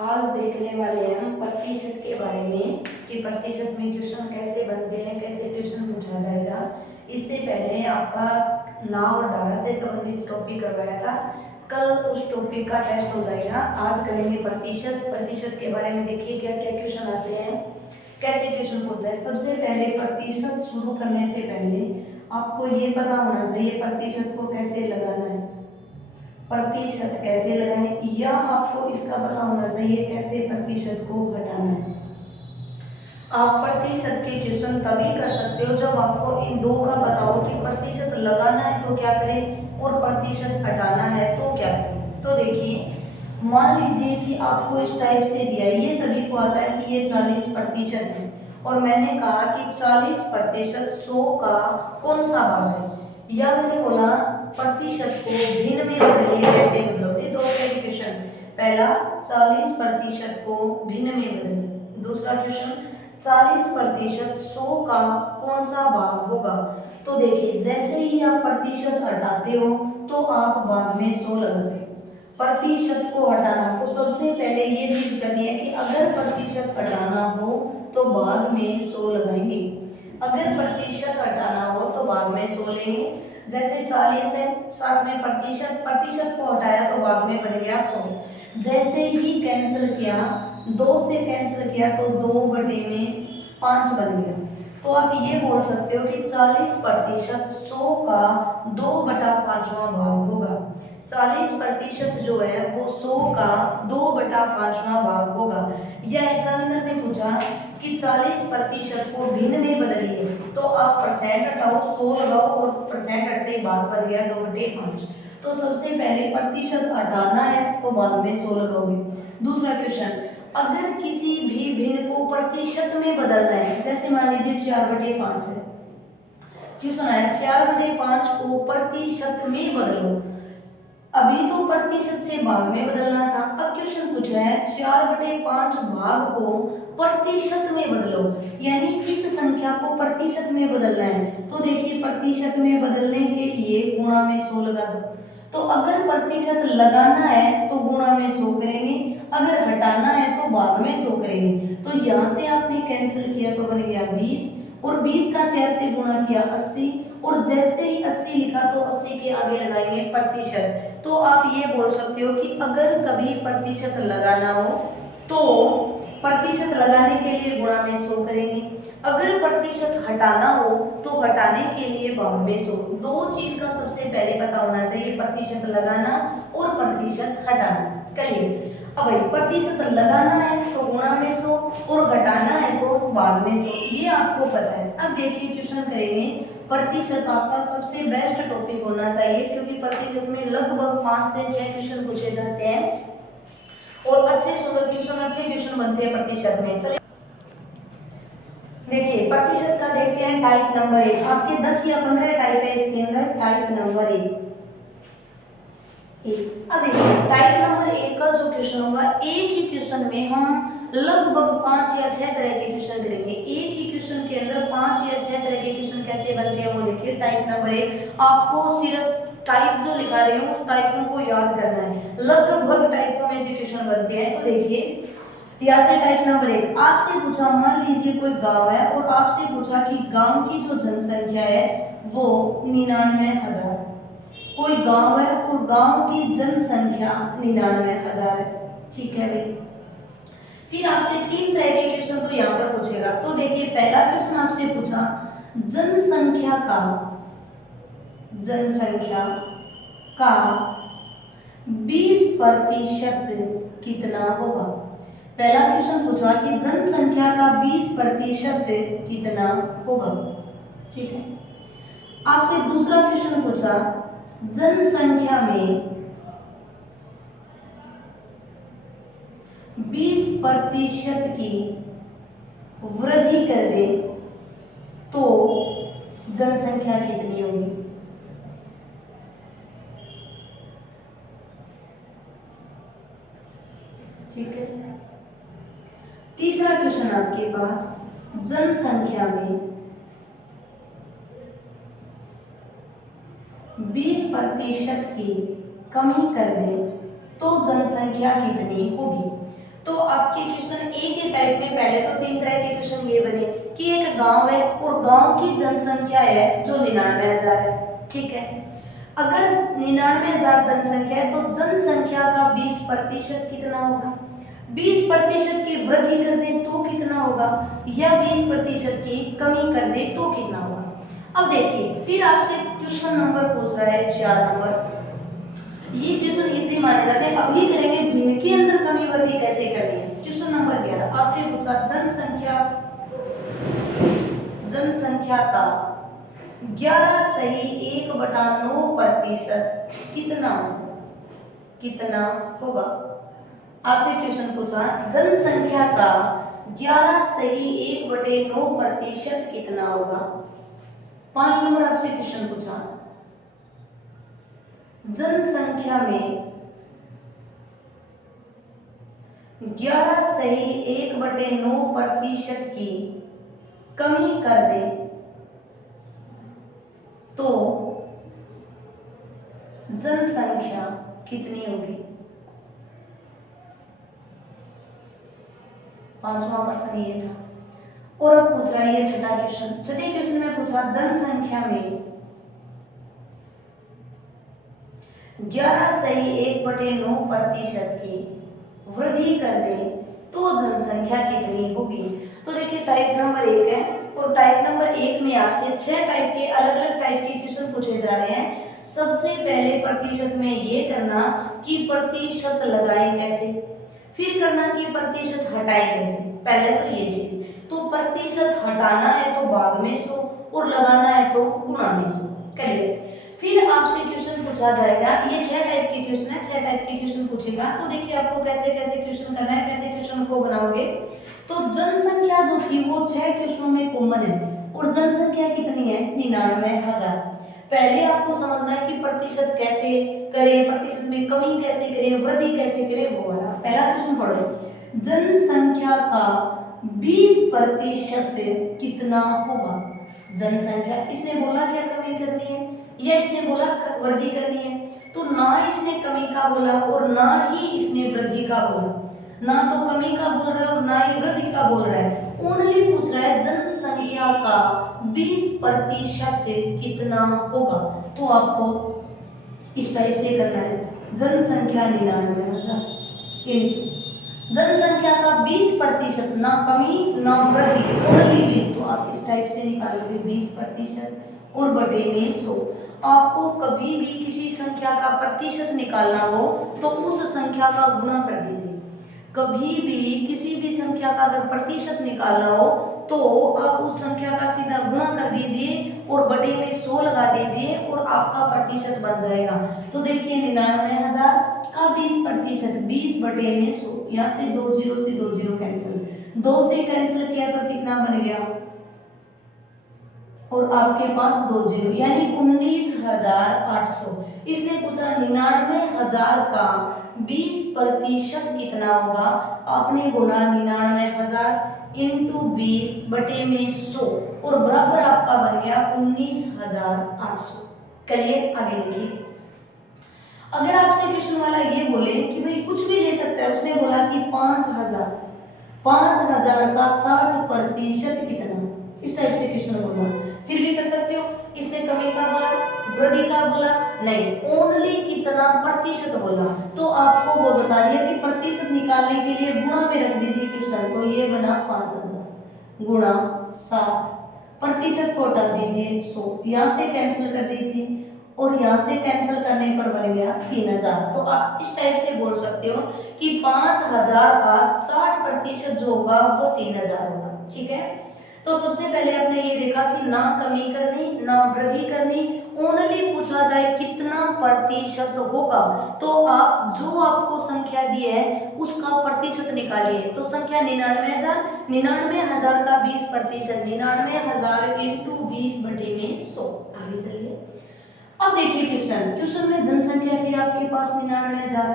आज देखने वाले हैं हम प्रतिशत के बारे में कि प्रतिशत में क्वेश्चन कैसे बनते हैं, कैसे क्वेश्चन पूछा जाएगा। इससे पहले आपका नाव और धारा से संबंधित टॉपिक करवाया था, कल उस टॉपिक का टेस्ट हो जाएगा। आज करेंगे प्रतिशत के बारे में। देखिए क्या क्या क्वेश्चन आते हैं, कैसे क्वेश्चन पूछते हैं। सबसे पहले प्रतिशत शुरू करने से पहले आपको ये पता होना चाहिए प्रतिशत को कैसे लगाना है, प्रतिशत कैसे लगाएं, या आपको इसका पता होना चाहिए कैसे प्रतिशत को घटाना है। आप प्रतिशत के क्वेश्चन तभी कर सकते हो जब आपको इन दो का पता हो कि प्रतिशत लगाना है तो क्या करें और प्रतिशत घटाना है तो क्या करें। तो देखिए, मान लीजिए कि आपको इस टाइप से दिया है, ये सभी को आता है कि ये 40% है और मैंने कहा कि 40% 100 का कौन सा भाग है, या मैंने बोला प्रतिशत को भिन्न में बदलिए। कैसे बदलोगे? दो क्वेश्चन, पहला 40% को भिन्न में बदलिए, दूसरा क्वेश्चन 40% 100 का कौन सा भाग होगा। तो देखिए, जैसे ही आप प्रतिशत हटाते हो तो आप भाग में 100 लगाते हो। प्रतिशत को हटाना तो सबसे पहले ये चीज करनी है कि अगर प्रतिशत हटाना हो तो भाग में 100 लगाएंगे, अगर प्रतिशत हटाना हो तो भाग में 100 लेंगे। जैसे 40 है, साथ में प्रतिशत को हटाया तो भाग में बन गया 100। जैसे ही कैंसिल किया, 2 से कैंसिल किया तो 2/5 बन गया। तो आप ये बोल सकते हो कि 40% 100 का 2/5वां भाग होगा। 40% जो है वो 100 का 2/5वां भाग होगा। या एग्जामिनर ने पूछा कि 40% को भिन्न में बदलिए, तो आप परसेंट हटाओ, 100 लगाओ और परसेंट हटते ही भाग बन गया 2/5। तो सबसे पहले प्रतिशत हटाना है तो भाग में 100 लगाओगे। दूसरा क्वेश्चन, अगर किसी भी भिन्न को प्रतिशत में बदलना है, जैसे मान लीजिए 4/5 है, क्वेश्चन आया 4/5 को प्रतिशत में बदलो। अभी तो प्रतिशत से भाग में बदलना था, अब क्वेश्चन पूछा है 4/5 भाग को प्रतिशत में बदलो, यानी इस संख्या को प्रतिशत में बदलना है। तो देखिए, प्रतिशत में बदलने के लिए गुणा में 100 लगा दो। तो अगर प्रतिशत लगाना है तो गुणा में 100 करेंगे, अगर हटाना है तो भाग में 100 करेंगे। तो यहाँ से आपने कैंसिल किया तो बन गया 20, और 20 का 4 से गुणा किया 80, और जैसे ही 80 लिखा तो 80 के आगे लगाएंगे प्रतिशत। तो आप ये बोल सकते हो कि अगर कभी प्रतिशत लगाना हो तो प्रतिशत लगाने के लिए गुणा में 100 करेंगे, अगर प्रतिशत हटाना हो तो हटाने के लिए भाग में 100। दो चीज का सबसे पहले पता होना चाहिए, प्रतिशत लगाना और प्रतिशत हटाना। करिए, अब भाई प्रतिशत लगाना है तो गुणा में 100 और हटाना है तो भाग में 100, ये आपको पता है। अब देखिए क्वेश्चन करेंगे, प्रतिशत आपका सबसे बेस्ट टॉपिक होना चाहिए क्योंकि प्रतिशत में लगभग 5 से 6 क्वेश्चन पूछे जाते हैं और अच्छे क्वेश्चन बनते हैं प्रतिशत में। चलिए देखिए, प्रतिशत का देखते हैं टाइप नंबर 1। आपके 10 या 15 टाइप है इसके अंदर। टाइप नंबर 1, अब देखिए टाइप नंबर 1 का जो क्वेश्चन होगा, एक ही क्वेश्चन में हम लगभग 5 या 6 तरह के क्वेश्चन करेंगे। एक ही क्वेश्चन के अंदर 5 या 6 तरह के क्वेश्चन कैसे बनते हैं वो देखिए। टाइप नंबर 1, आपको सिर्फ टाइप जो लिखा रही हूँ उस टाइपों को याद करना है, लगभग टाइपों में से क्वेश्चन बनते हैं। तो देखिए यहाँ से टाइप नंबर 1, आपसे पूछा, मान लीजिए कोई गांव है और आपसे पूछा कि गांव की जो जनसंख्या है वो 99,000। कोई गांव है और गांव की जनसंख्या 99,000 है, ठीक है भाई। फिर आपसे 3 तरह के क्वेश्चन तो यहाँ पर पूछेगा। तो देखिए, पहला क्वेश्चन आपसे पूछा जनसंख्या का 20% कितना होगा। पहला क्वेश्चन पूछा कि जनसंख्या का 20% कितना होगा, ठीक है। आपसे दूसरा क्वेश्चन पूछा जनसंख्या में 20% की वृद्धि कर दे तो जनसंख्या कितनी होगी। ठीक है। तीसरा क्वेश्चन आपके पास, जनसंख्या में 20% की कमी कर दे तो जनसंख्या कितनी होगी। तो आपके क्वेश्चन एक ही टाइप में पहले तो 3 तरह के क्वेश्चन ये बने कि एक गांव है और गांव की जनसंख्या है जो 99,000 है, ठीक है। अगर 99,000 जनसंख्या है तो जनसंख्या का 20% कितना होगा, 20% की वृद्धि कर दे तो कितना होगा, या 20% की कमी कर दे तो कितना होगा। अब देखिए फिर आपसे क्वेश्चन नंबर पूछ रहा है 4 नंबर, ये क्वेश्चन इजी माने जाते हैं। अभी करेंगे भिन्न के अंदर कमी वृद्धि कैसे करनी है। क्वेश्चन नंबर 11 आपसे पूछा जनसंख्या का 11 सही 1/9% कितना होगा। आपसे क्वेश्चन पूछा जनसंख्या का 11 सही 1/9% कितना होगा। 5 नंबर आपसे क्वेश्चन पूछा जनसंख्या में 11 सही 1/9% की कमी कर दे तो जनसंख्या कितनी होगी। 5वां प्रश्न ये था। और अब पूछ रहा है ये छठा क्वेश्चन। छठे क्वेश्चन में पूछा जनसंख्या में 11 सही 1/9% की वृद्धि कर दे तो जनसंख्या कितनी होगी। तो देखिए टाइप नंबर 1 है और टाइप नंबर 1 में आपसे 6 टाइप के अलग अलग टाइप के क्वेश्चन पूछे जा रहे हैं। सबसे पहले प्रतिशत में ये करना कि प्रतिशत लगाए कैसे, फिर करना कि प्रतिशत हटाए कैसे। पहले तो ये चीज, तो प्रतिशत हटाना है तो भाग में 100 और लगाना है तो गुणा में 100 करिए। फिर आपसे क्वेश्चन पूछा जाएगा, ये 6 टाइप के क्वेश्चन है, 6 टाइप के क्वेश्चन पूछेगा। तो देखिए आपको कैसे कैसे क्वेश्चन करना है, कैसे क्वेश्चन को बनाओगे। तो जनसंख्या जो थी वो 6 क्वेश्चनों में कॉमन है और जनसंख्या कितनी है 99,000। पहले आपको समझना है कि प्रतिशत कैसे करें, प्रतिशत में कमी कैसे करें, वृद्धि कैसे करें, वो वाला पहला क्वेश्चन पढ़ो। जनसंख्या का 20% कितना होगा। जनसंख्या, इसने बोला क्या कमी करनी है या इसने बोला वृद्धि करनी है। तो ना इसने कमी का बोला और ना ही इसने वृद्धि का बोला, ना तो कमी का बोल रहा है और ना ही वृद्धि का बोल रहा है। ओनली पूछ रहा है जनसंख्या का 20% कितना होगा। तो आपको इस टाइप से करना है, जनसंख्या 99,000 इंटू जनसंख्या का 20%, ना कमी ना वृद्धि, ओनली 20। तो आप इस टाइप से निकालोगे 20% और बटे में 100। आपको कभी भी किसी संख्या का प्रतिशत निकालना हो तो उस संख्या का गुणा कर दीजिए। कभी भी किसी भी संख्या का अगर प्रतिशत निकालना हो तो आप उस संख्या का सीधा गुणा कर दीजिए और बटे में 100 लगा दीजिए और आपका प्रतिशत बन जाएगा। तो देखिए 99,000 का 20%, 20 बटे में 100, यहाँ से 2 जीरो से 2 जीरो कैंसिल, 2 से कैंसिल किया तो कितना बन गया और आपके पास 2 जीरो यानी 19,800। इसने पूछा 99,000 का 20% कितना होगा। आपने बोला 99,000 इंटू 20 बटे में 100 और बराबर आपका बन गया 19,800। चलिए आगे देखिए। अगर आपसे क्वेश्चन वाला ये बोले कि भाई कुछ भी ले सकता है, उसने बोला कि 5,000 का 60% कितना, इस टाइप से क्वेश्चन बोला, फिर भी कर सकते हो। इसने कमी का बोला, वृद्धि का बोला, नहीं ओनली कितना प्रतिशत बोला। तो आपको वो बता दिया कि प्रतिशत निकालने के लिए गुणा में रख दीजिए क्वेश्चन। तो ये बना 5,000 गुणा 60, प्रतिशत को हटा दीजिए 100, यहाँ से कैंसिल कर दीजिए और यहाँ से कैंसिल करने पर बन गया 3,000। तो आप इस टाइप से बोल सकते हो कि 5,000 का 60% जो होगा वो 3,000 होगा। ठीक है, तो सबसे पहले आपने ये देखा कि ना कमी करनी ना वृद्धि करनी, ओनली पूछा जाए कितना प्रतिशत होगा। तो आप जो आपको संख्या दी है उसका प्रतिशत निकालिए। तो संख्या 99,000, 99,000 का 20%, 99,000 इंटू 20 बटे में 100। आगे चलिए, अब देखिए क्वेश्चन में जनसंख्या फिर आपके पास 99,000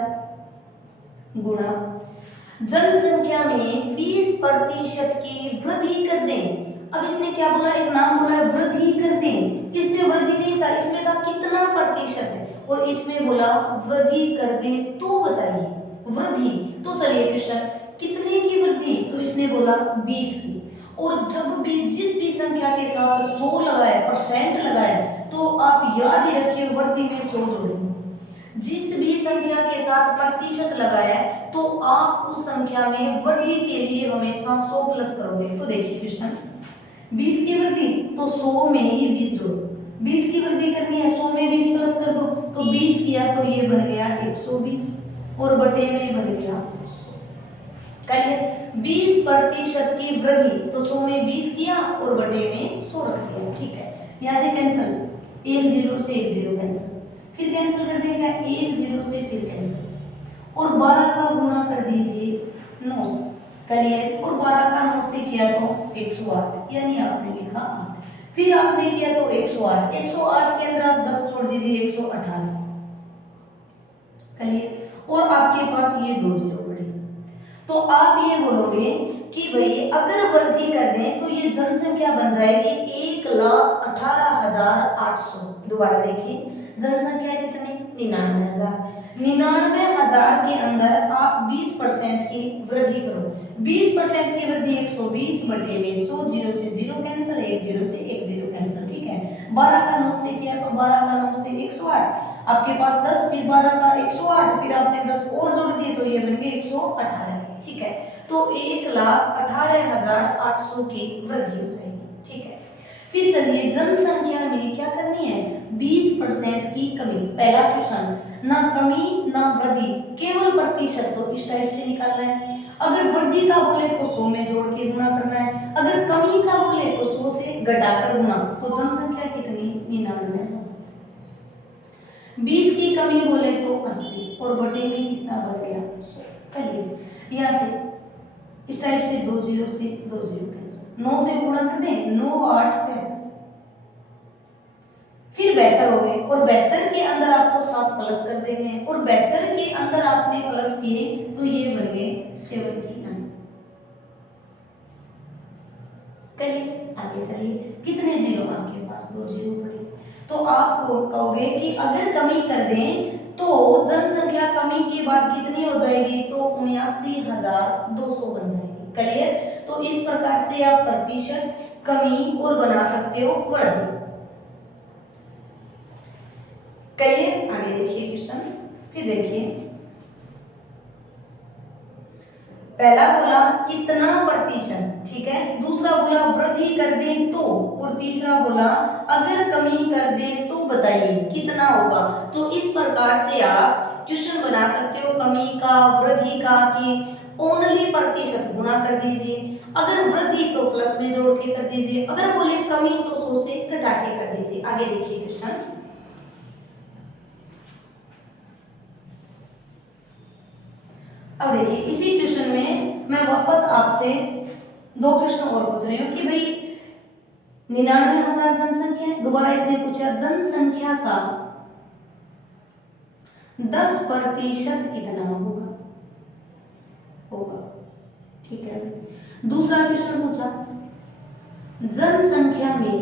गुणा जनसंख्या में 20% की वृद्धि कर दें। अब इसने क्या बोला, एक नाम बोला वृद्धि कर दें। इसमें वृद्धि नहीं था, इसमें था कितना प्रतिशत है और इसमें बोला वृद्धि कर दें। तो बताइए वृद्धि। तो चलिए क्वेश्चन कितने की वृद्धि, तो इसने बोला 20 की। और जब भी जिस भी संख्या के साथ 100 लगाए, परसेंट लगाए, तो आप याद ही रखिए वृद्धि में 100 जोड़ेंगे। जिस भी संख्या के साथ प्रतिशत लगाया तो आप उस संख्या में वृद्धि के लिए हमेशा 100 प्लस करोगे। तो देखिए क्वेश्चन, 20 की वृद्धि तो 100 में ही 20 जोड़ो, 20 की वृद्धि करनी है 100 में 20 प्लस कर दो, तो 20 किया तो ये बन गया 120 और बटे में बन गया 100। करिए 20% की वृद्धि तो 100 में 20 किया और बटे में 100 रख दिया। ठीक है, यहाँ से कैंसिल, 1 0 से 1 0 कैंसिल, फिर कैंसिल कर देंगे 1 0 से फिर कैंसिल, और 12 का गुणा कर दीजिए 9 से, करिए, और 12 का 9 से किया तो 108, यानी आपने लिखा 8, फिर आपने किया तो 108, 108 के अंदर आप 10 छोड़ दीजिए 118, करिए, और आपके पास ये 2 0 पड़े। तो आप ये बोलोगे कि भाई अगर वृद्धि कर दें तो ये जनसंख्या बन जाएगी 1,18,800। दोबारा देखिए, जनसंख्या कितनी, 99,000, 99,000 के अंदर आप 20% की वृद्धि करो, 20% की वृद्धि 120 बटे में 100, 0 से 0 कैंसिल, 1 0 से 1 0 कैंसिल। ठीक है, 12 का 9 से किया तो 12 का 9 से 108, आपके पास 10, फिर 12 का 108, फिर आपने 10 और जोड़ दिए तो ये बन गए 118। ठीक है, तो 1,18,800 की वृद्धि हो जाएगी। ठीक है, फिर चलिए जनसंख्या में क्या करनी है, 20% की कमी। पहला क्वेश्चन, ना कमी ना वृद्धि, केवल प्रतिशत, तो इस टाइप से निकालना है। अगर वृद्धि का बोले तो 100 में जोड़ के गुणा करना है, अगर कमी का बोले तो 100 से घटाकर गुणा, तो जनसंख्या कितनी, 99,000। 20 की कमी बोले तो 80 और बटे में कितना बन गया, 100। चलिए यहाँ से इस टाइप से 2 0 से 2 0 कैंसिल, 9 से गुणा कर दें, 9 8 72, फिर 72 हो गए, और 72 के अंदर आपको 7 प्लस कर देंगे, और 72 के अंदर आपने प्लस किए तो ये बन गए 79। चलिए आगे चलिए, कितने जीरो आपके पास, 2 जीरो पड़े। तो आपको कहोगे कि अगर कमी कर दें तो जनसंख्या कमी के बाद कितनी हो जाएगी, तो 79,200 बन जाएगी। क्लियर, तो इस प्रकार से आप प्रतिशत, कमी और बना सकते हो वृद्धि। क्लियर, आगे देखिए क्वेश्चन, फिर देखिए, पहला बोला कितना प्रतिशत, ठीक है, दूसरा बोला वृद्धि कर दें तो, और तीसरा बोला अगर कमी कर दें तो बताइए कितना होगा। तो इस प्रकार से आप क्वेश्चन बना सकते हो कमी का, वृद्धि का, कि ओनली प्रतिशत गुणा कर दीजिए, अगर वृद्धि तो प्लस में जोड़ के कर दीजिए, अगर बोले कमी तो 100 से घटा के कर दीजिए। आगे देखिए क्वेश्चन, अब देखिए इसी क्वेश्चन में मैं वापस आपसे 2 प्रश्न और पूछ रही हूँ कि भाई 99,000 जनसंख्या है, दोबारा इसने पूछा जनसंख्या का 10% कितना होगा। ठीक है, दूसरा क्वेश्चन पूछा जनसंख्या में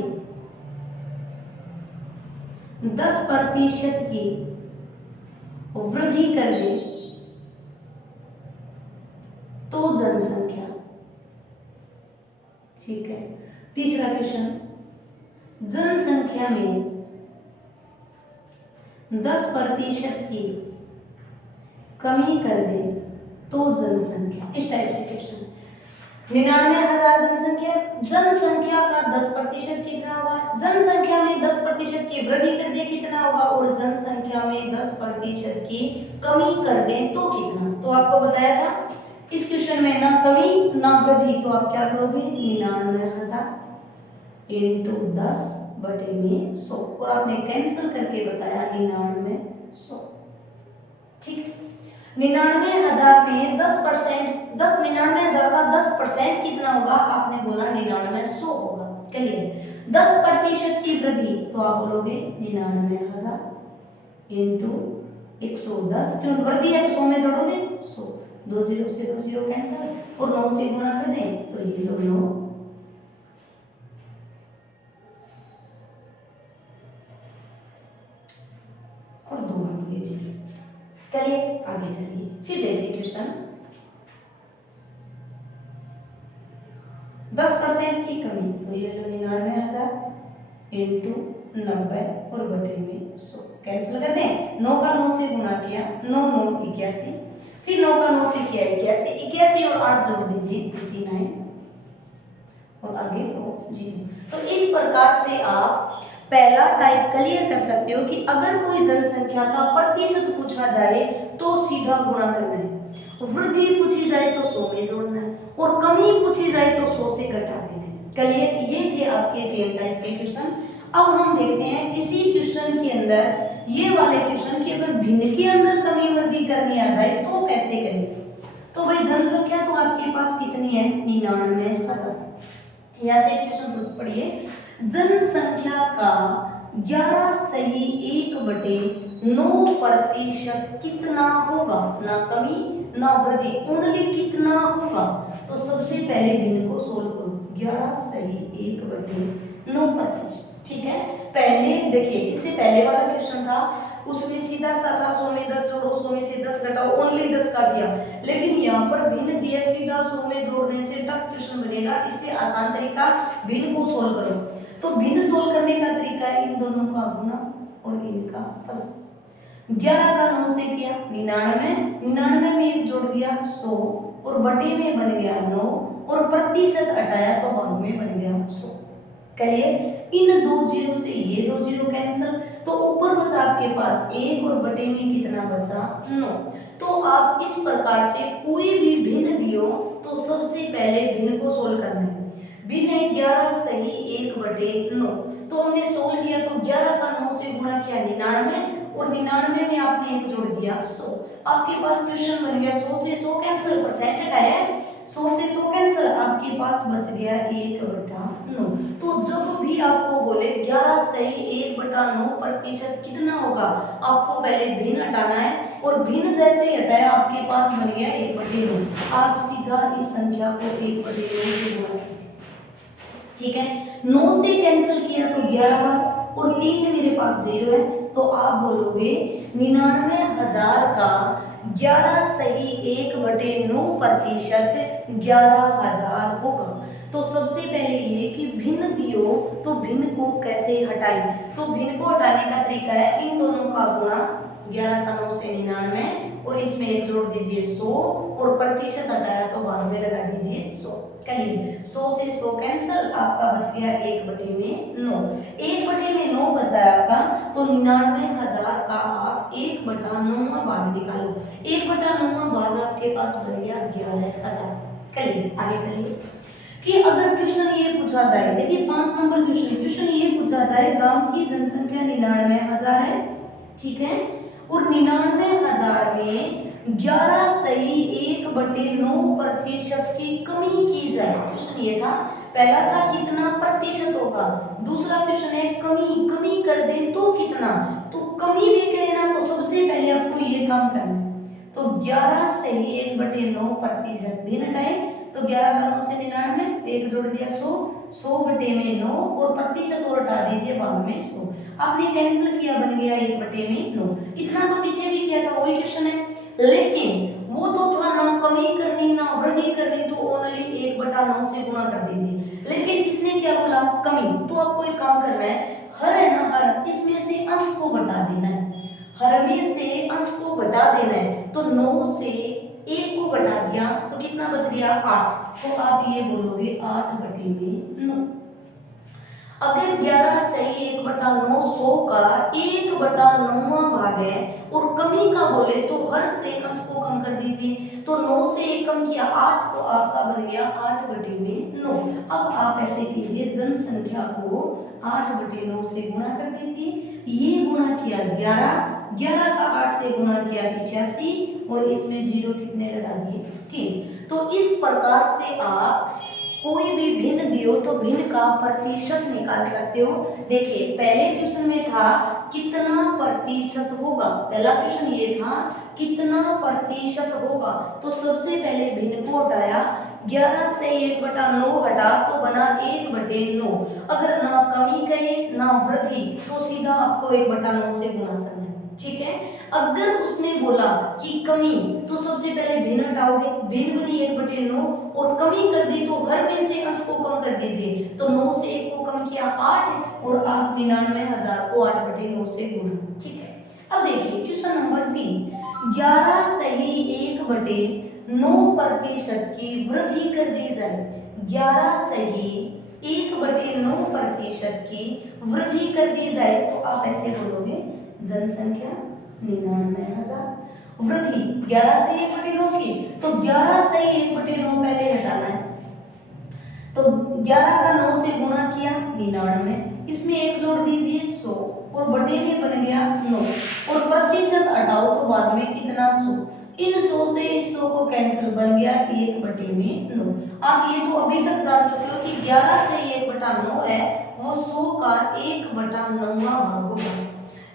10% की वृद्धि कर दे तो जनसंख्या। ठीक है, तीसरा क्वेश्चन, जनसंख्या में 10% की कमी कर दे तो जनसंख्या। इस टाइप से क्वेश्चन, 99,000 जनसंख्या का 10% कितना होगा, जनसंख्या में 10% की वृद्धि कर दे कितना होगा, और जनसंख्या में 10% की कमी कर दे तो कितना। तो आपको बताया था इस क्वेश्चन में ना कमी ना वृद्धि, तो आप क्या करोगे, 99,000 इंटू 10 बटे में 100, और आपने कैंसिल करके बताया 99,100। ठीक, 99,000 में 10%, 99,000 का 10% कितना होगा, आपने बोला 99,100 होगा। क्लियर, 10% की वृद्धि तो आप बोलोगे 99,000 इंटू 110, क्यों वृद्धि है तो 100 में जोड़ोगे 100, 2 0 से 2 0 कैंसिल, और 9 से गुणा कर दें तो ये लो 9, और 2 आ गए। चलिए आगे चलिए, फिर देखिए क्वेश्चन, 10% की कमी, तो ये लो 99,000 इंटू 90 और बटे में 100 कैंसिल कर दें। 9 का 9 से गुणा किया, 9 9 81, फिर 9 का 9 से किया 81, 81 और 8 जोड़ दीजिए 89 और आगे तो 0। तो इस प्रकार से आप पहला टाइप क्लियर कर सकते हो कि अगर कोई जनसंख्या का प्रतिशत पूछा जाए तो सीधा गुणा करना है, वृद्धि पूछी जाए तो 100 में जोड़ना है और कमी पूछी जाए तो 100 से घटा देना है। क्लियर? ये थे आपके 3 टाइप के क्वेश्चन। अब हम देखते हैं इसी क्वेश्चन के अंदर ये वाले क्वेश्चन की अगर भिन्न के अंदर कमी वृद्धि करनी आ जाए तो कैसे करेंगे। तो भाई जनसंख्या तो आपके पास कितनी है 99,000। यहाँ से क्वेश्चन पढ़िए, जनसंख्या का 11 सही 1/9% कितना होगा, ना कमी ना वृद्धि, ओनली कितना होगा। तो सबसे पहले भिन्न को सोल्व करो, 11 सही 1/9%। ठीक है, पहले देखिए इससे पहले वाला क्वेश्चन था उसमें सीधा सा था 100 में 10 जोड़ो, 100 में से 10 घटाओ, ओनली 10 का दिया। लेकिन यहाँ पर भिन्न दिया, सीधा 100 में जोड़ने से टफ क्वेश्चन बनेगा। इससे आसान तरीका भिन्न को सोल्व करो। तो भिन्न सोल्व करने का तरीका है इन दोनों का गुणा और इनका प्लस। 11 का 9 से किया 99, 99 में 1 जोड़ दिया 100 और बटे में बन गया 9 और प्रतिशत हटाया तो भाग में बन गया 100। क्लियर? इन 2 जीरो से ये 2 जीरो कैंसिल, तो ऊपर बचा आपके पास 1 और बटे में कितना बचा 9। तो आप इस प्रकार से कोई भी भिन्न दियो तो सबसे पहले भिन्न को सोल्व करना है। भिन्न है 11 सही 1/9, तो हमने सोल्व किया तो 11 का 9 से गुणा किया 99 और 99 में आपने 1 जोड़ दिया 100। आपके पास क्वेश्चन बन गया 100 से 100 कैंसिल, परसेंट हटाया 100 से 100 कैंसिल, आपके पास बच गया 1/9। तो जब भी आपको बोले 11 सही 1/9% कितना होगा, आपको पहले भिन्न हटाना है और भिन्न जैसे ही हटाया आपके पास बन गया 1/9। आप सीधा इस संख्या को 1/9 से गुणा कीजिए। ठीक है, 9 से कैंसिल किया तो 11 बार और 3 मेरे पास 0 है, तो आप बोलोगे 99,000 का 11 सही 1/9% 11,000 होगा। तो सबसे पहले ये कि भिन्न दियो तो भिन्न को कैसे हटाएं। तो भिन्न को हटाने का तरीका है इन दोनों का गुणा, 11 का 9 से 99 और इसमें 1 जोड़ दीजिए 100 और प्रतिशत हटाया तो भाग में लगा दीजिए 100। कहिए 100 से 100 कैंसिल, आपका बच गया 1/9। 1/9 बचा आपका, तो 99,000 का आप 1/9 भाग निकालो। 1/9 भाग आपके पास बन गया 11,000। कहिए आगे चलिए कि अगर क्वेश्चन ये पूछा जाए, देखिए 5 नंबर क्वेश्चन ये पूछा जाए गांव की जनसंख्या 99,000 है, ठीक है, और 99,000 में 11 सही 1/9% की कमी की जाए। क्वेश्चन ये था, पहला था कितना प्रतिशत होगा, दूसरा क्वेश्चन है कमी कर दे तो कितना। तो कमी भी करे ना तो सबसे पहले आपको ये काम करना है। तो 11 सही 1/9% भिन्न हटाए तो 11 का 9 से 99, 1 जोड़ दिया 100, 100 बटे में 9 और प्रतिशत और हटा दीजिए भाग में 100। आपने कैंसिल किया बन गया 1/9। इतना तो पीछे भी किया था, वही क्वेश्चन है, लेकिन वो तो था ना कमी करनी ना वृद्धि करनी, तो ओनली 1/9 से गुणा कर दीजिए। लेकिन इसने क्या बोला कमी, तो आपको एक काम करना है, हर है ना हर, इसमें से अंश को घटा देना है, हर में से अंश को घटा देना है। तो 9 से 1 को घटा दिया तो कितना बच गया 8, तो आप ये बोलोगे 8/9। अगर 11 सही 1/9 100 का 1/9 भाग है और कमी का बोले तो हर से अंश को कम कर दीजिए। तो 9 से 1 कम किया 8, तो आपका बन गया 8/9। अब आप ऐसे कीजिए, जनसंख्या को 8/9 से गुणा कर दीजिए। ये गुणा किया 11 का 8 से गुणा किया 85 और इसमें 0 कितने लगा दिए 3। तो इस प्रकार से आप कोई भी भिन्न दियो तो भिन्न का प्रतिशत निकाल सकते हो। देखिए पहले क्वेश्चन में था कितना प्रतिशत होगा, पहला क्वेश्चन ये था कितना प्रतिशत होगा, तो सबसे पहले भिन्न को हटाया, 11 से 1/9 हटा तो बना 1/9। अगर ना कमी कहे ना वृद्धि तो सीधा आपको 1/9 से गुणा करना है। ठीक है। अगर उसने बोला कि कमी, तो सबसे पहले भिन्न हटाओगे, भिन्न बनी 1/9 और कमी कर दी तो हर में से अंश को कम कर दीजिए, तो 9 से 1 को कम किया 8 और आप 99,000 को 8/9 से गुणा। ठीक है। अब देखिए क्वेश्चन नंबर 3, 11 सही 1/9% की वृद्धि कर दी जाए। 11 सही 1/9% की वृद्धि कर दी जाए, तो आप ऐसे बोलोगे जनसंख्या 99,000, वृद्धि 11 से 1/9 की, तो 11 से 1/9 पहले हटाना है, तो 11 का 9 से गुणा किया 99, इसमें 1 जोड़ दीजिए 100 और बटे में बन गया 9 और प्रतिशत हटाओ तो बाद में कितना 100, इन 100 से इस 100 को कैंसिल, बन गया 1/9। आप ये तो अभी तक जान चुके हो कि 11 से 1/9 है वो 100 का 1/9 भाग होगा।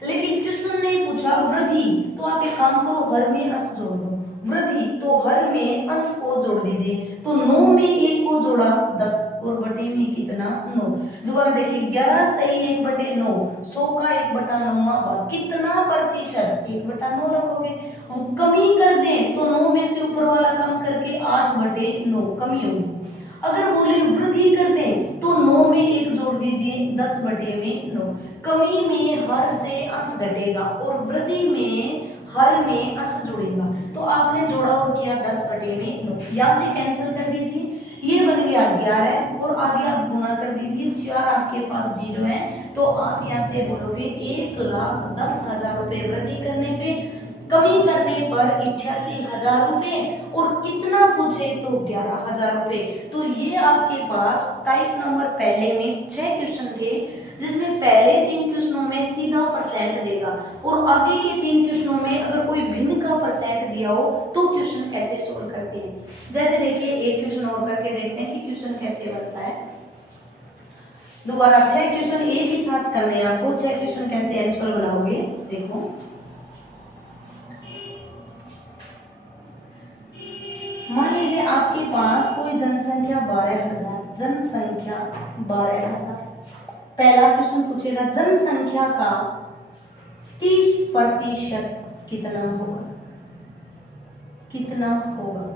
लेकिन क्वेश्चन ने पूछा वृद्धि, तो आप एक काम करो, हर में अंश जोड़ दो, वृद्धि तो हर में अंश को जोड़ दीजिए, तो 9 में 1 को जोड़ा 10 और बटे में कितना 9। दोबारा देखिए 11 सही 1/9, 100 का 1/9 भाग कितना प्रतिशत, 1/9 रखोगे। वो कमी कर दें तो 9 में से ऊपर वाला कम करके 8/9 कमी होगी। अगर बोले वृद्धि कर दें तो 9 में 1 जोड़ दीजिए 10/9। कमी में हर से अंश घटेगा और वृद्धि में हर में अंश जुड़ेगा, तो आपने जोड़ा और किया 10/9, यहाँ से कैंसिल कर दीजिए, ये बन गया 11 और आगे आप गुणा कर दीजिए, 4 आपके पास 0 है, तो आप यहाँ से बोलोगे 1,10,000 रुपए वृद्धि करने पे, कमी करने पर 88,000 रुपए और कितना पूछे तो 11,000 रुपए। तो ये आपके पास टाइप नंबर पहले में 6 क्वेश्चन थे, जिसमें पहले 3 क्वेश्चनों में सीधा परसेंट देगा और आगे के 3 क्वेश्चनों में अगर कोई भिन्न का परसेंट दिया हो तो क्वेश्चन कैसे सोल्व करते हैं। जैसे देखिए एक क्वेश्चन और करके देखते हैं कि क्वेश्चन कैसे बनता है। दोबारा 6 क्वेश्चन एक ही साथ करने हैं आपको। 6 क्वेश्चन कैसे आंसर बनाओगे, देखो मान लीजिए आपके पास कोई जनसंख्या 12,000, जनसंख्या 12,000। पहला क्वेश्चन पूछेगा जनसंख्या का 30% कितना होगा, कितना होगा।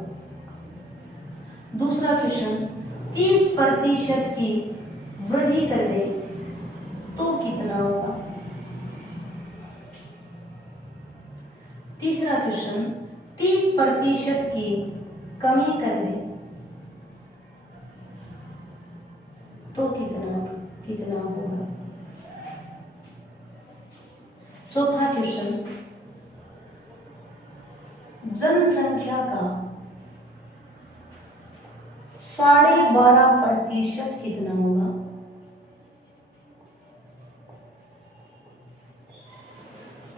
दूसरा क्वेश्चन 30% की वृद्धि कर दे तो कितना होगा। तीसरा क्वेश्चन 30% की कमी कर दे तो कितना होगा। चौथा क्वेश्चन जनसंख्या का 12.5% कितना होगा।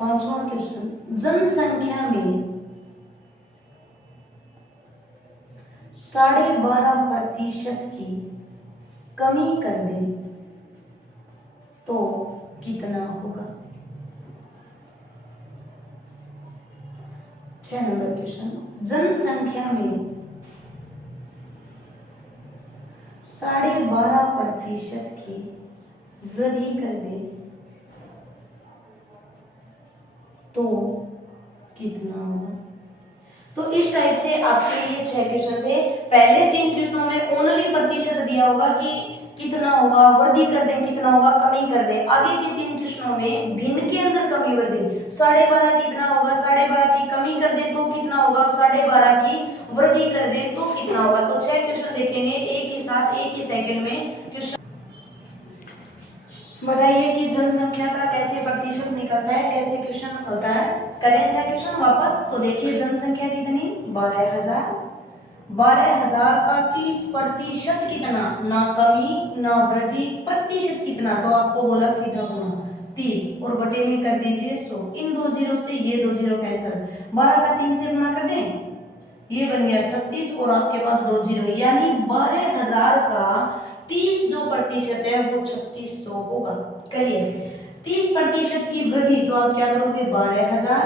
पांचवा क्वेश्चन जनसंख्या में 12.5% की कमी कर दे तो कितना होगा। 6 नंबर क्वेश्चन जनसंख्या में 12.5% की वृद्धि कर दे तो कितना होगा। तो इस टाइप से आपके ये 6 क्वेश्चन थे। पहले 3 क्वेश्चनों में ओनली प्रतिशत दिया होगा कि कितना होगा, वृद्धि कर दें कितना होगा, कमी कर दें। आगे के 3 क्वेश्चनों में भिन्न के अंदर कमी वृद्धि 12.5 कितना होगा, 12.5 की कमी कर दें तो कितना होगा, 12.5 की वृद्धि कर दें तो कितना होगा। तो 6 क्वेश्चन देखेंगे एक ही साथ एक ही सेकंड में। क्वेश्चन बताइए कि जनसंख्या का कैसे प्रतिशत निकलता है, कैसे क्वेश्चन होता है। करें 6 क्वेश्चन वापस। तो देखिए जनसंख्या कितनी 12,000, 12,000 का 30% कितना, ना कमी ना वृद्धि, प्रतिशत कितना, तो आपको बोला सीधा गुणा 30 और बटे में कर दीजिए 100। इन 2 जीरो से ये 2 जीरो कैंसिल, 12 का 3 से गुणा कर दें, ये बन गया 36 और आपके पास 2 जीरो, यानी 12,000 का 30 जो प्रतिशत है वो 3600 होगा। करिए 30% की वृद्धि, तो आप क्या करोगे 12,000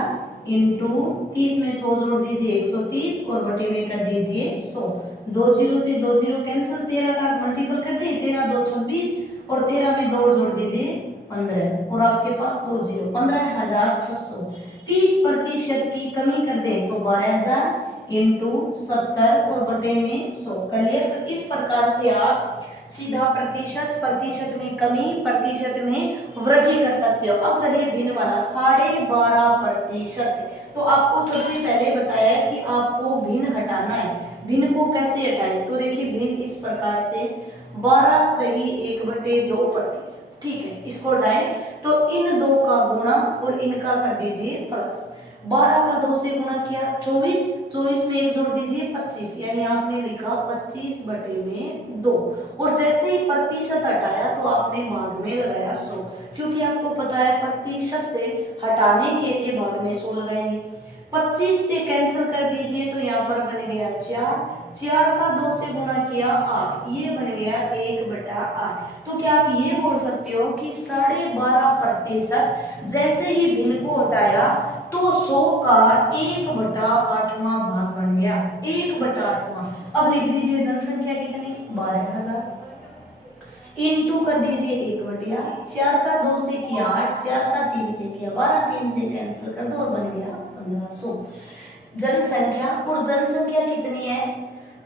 इंटू 30 में 100 जोड़ दीजिए 130 और बटे में कर दीजिए 100। 2 जीरो से 2 जीरो कैंसिल, 13 का मल्टीपल कर दे, 13 2 26 और 13 में 2 जोड़ दीजिए 15 और आपके पास 2 जीरो 15,600। 30% की कमी कर दे तो 12,000 इंटू 70 और बटे में 100 कर लिया। तो इस प्रकार से आप सीधा प्रतिशत, प्रतिशत में कमी, प्रतिशत में वृद्धि कर सकते हो। अब चलिए भिन्न वाला 12.5%। तो आपको सबसे पहले बताया है कि आपको भिन्न हटाना है। भिन्न को कैसे हटाएं? तो देखिए भिन्न इस प्रकार से 12 सही 1/2%। ठीक है, इसको हटाएं तो इन दो का गुणा और इनका कर दीजिए प्लस। 12 का 2 से गुणा किया 24, 24 में 1 जोड़ दीजिए 25, यानी आपने लिखा 25/2। और जैसे ही प्रतिशत हटाया तो आपने भाग में लगाया 100, क्योंकि आपको पता है प्रतिशत हटाने के लिए भाग में 100 लगाएंगे। 25 से कैंसिल कर दीजिए तो यहाँ पर बन गया 4, 4 का 2 से गुणा किया 8, ये बन गया 1/8। तो क्या आप ये बोल सकते हो कि 12.5% जैसे ही भिन्न को हटाया तो 100 का 1/8वां भाग बन गया, 1/8वां। अब लिख दीजिए जनसंख्या कितनी, 12,000 इंटू कर दीजिए 1/8। 4 का 2 से किया 8, 4 का 3 से किया 12, 3 से कैंसिल कर दो और बन गया 1500। जनसंख्या, और जनसंख्या कितनी है,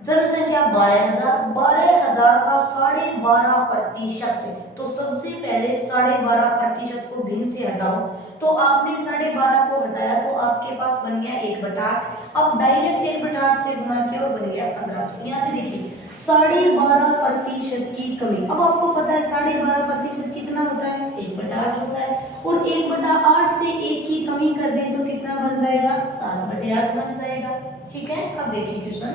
जनसंख्या 12,000, 12,000 का 12.5%। तो सबसे पहले 12.5% को भिन्न से हटाओ। तो आपने 12.5 को हटाया तो आपके पास बन गया 1/8। अब डायरेक्ट 1/8 से गुणा किया और बन गया 1500। यहाँ से देखिए 12.5% की कमी। अब आपको पता है 12.5% कितना होता है, 1/8 होता है। और 1/8 से 1 की कमी कर दें तो कितना बन जाएगा, 7/8 बन जाएगा। ठीक है, अब देखिए क्वेश्चन,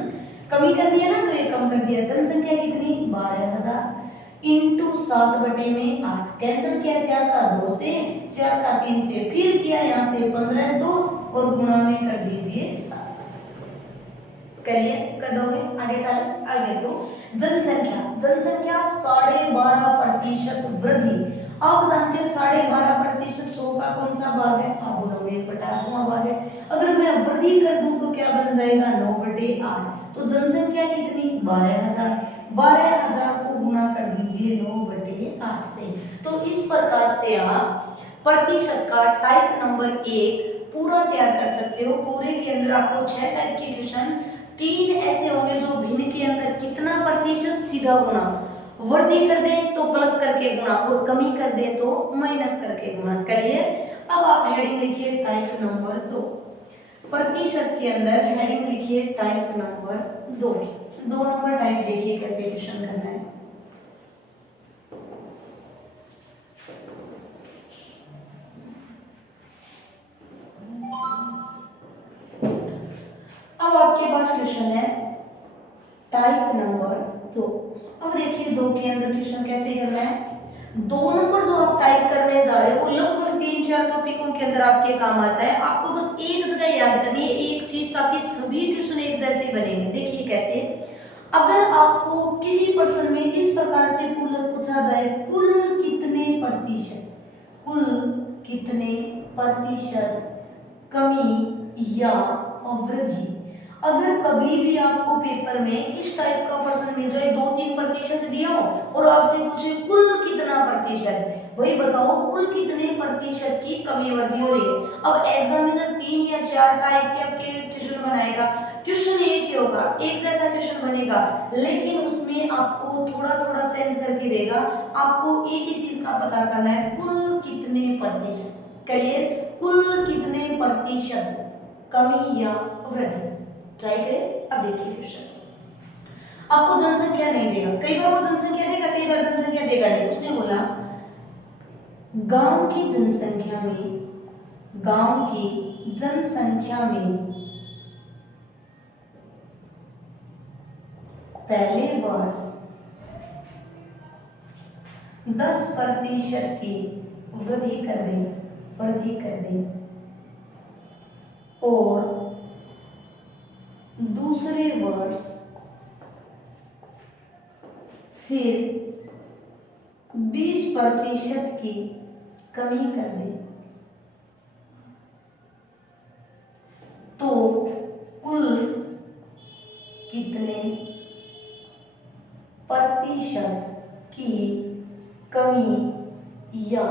कमी कर दिया ना तो ये कम कर दिया। जनसंख्या कितनी, 12,000 इंटू 7/8, कैंसिल किया 4 का 2 से, 4 का 3 से, फिर किया यहाँ से 1500 और गुणा में कर दीजिए 7। करिए, कर दोगे, आगे चलो। आगे तो जनसंख्या, जनसंख्या 12.5% वृद्धि। आप जानते हो 12.5% 100 का कौन सा भाग है, आप बोलोगे 1/8वां भाग है। अगर मैं वृद्धि कर दूं तो क्या बन जाएगा, 9/8। तो जनसंख्या कितनी, 12,000, 12,000 को गुणा कर दीजिए 9/8 से। तो इस प्रकार से आप प्रतिशत का टाइप नंबर 1 पूरा तैयार कर सकते हो। पूरे के अंदर आपको 6 टाइप के क्वेश्चन, 3 ऐसे होंगे जो भिन्न के अंदर कितना प्रतिशत सीधा गुणा, वृद्धि कर दें तो प्लस करके गुणा और कमी कर दें तो माइनस करके गुणा करिए। अब आप हेडिंग लिखिए टाइप नंबर 2। प्रतिशत के अंदर हेडिंग लिखिए टाइप नंबर 2। 2 नंबर टाइप देखिए कैसे क्वेश्चन करना है। अब आपके पास क्वेश्चन है टाइप नंबर 2। अब देखिए 2 के अंदर क्वेश्चन कैसे करना है। 2 नंबर जो आप टाइप करने जा रहे हो लगभग 3-4 टॉपिकों के अंदर आपके काम आता है। आपको बस एक जगह याद करनी है एक चीज, ताकि सभी क्वेश्चन एक जैसे बनेंगे। देखिए कैसे, अगर आपको किसी प्रश्न में इस प्रकार से पूछा जाए कुल कितने प्रतिशत, कुल कितने प्रतिशत कमी या वृद्धि, अगर कभी भी आपको पेपर में इस टाइप का प्रश्न मिल जाए 2-3% दिया हो और आपसे पूछे कुल कितना प्रतिशत, वही बताओ कुल कितने प्रतिशत की कमी वृद्धि हो रही है। अब एग्जामिनर 3 या 4 टाइप के आपके क्वेश्चन बनाएगा, क्वेश्चन एक ही होगा, एक जैसा क्वेश्चन बनेगा, लेकिन उसमें आपको थोड़ा थोड़ा चेंज करके देगा। आपको एक ही चीज का पता करना है, कुल कितने प्रतिशत, करिए कुल कितने प्रतिशत कमी या वृद्धि, ट्राई करें। अब देखिए क्वेश्चन, आपको जनसंख्या नहीं देगा, कई बार वो जनसंख्या देगा, कई बार जनसंख्या देगा नहीं। उसने बोला गांव की जनसंख्या में, गांव की जनसंख्या में पहले वर्ष 10% की वृद्धि कर दें, वृद्धि कर दें, और दूसरे वर्ष फिर 20% की कमी कर दें, तो कुल कितने प्रतिशत की कमी या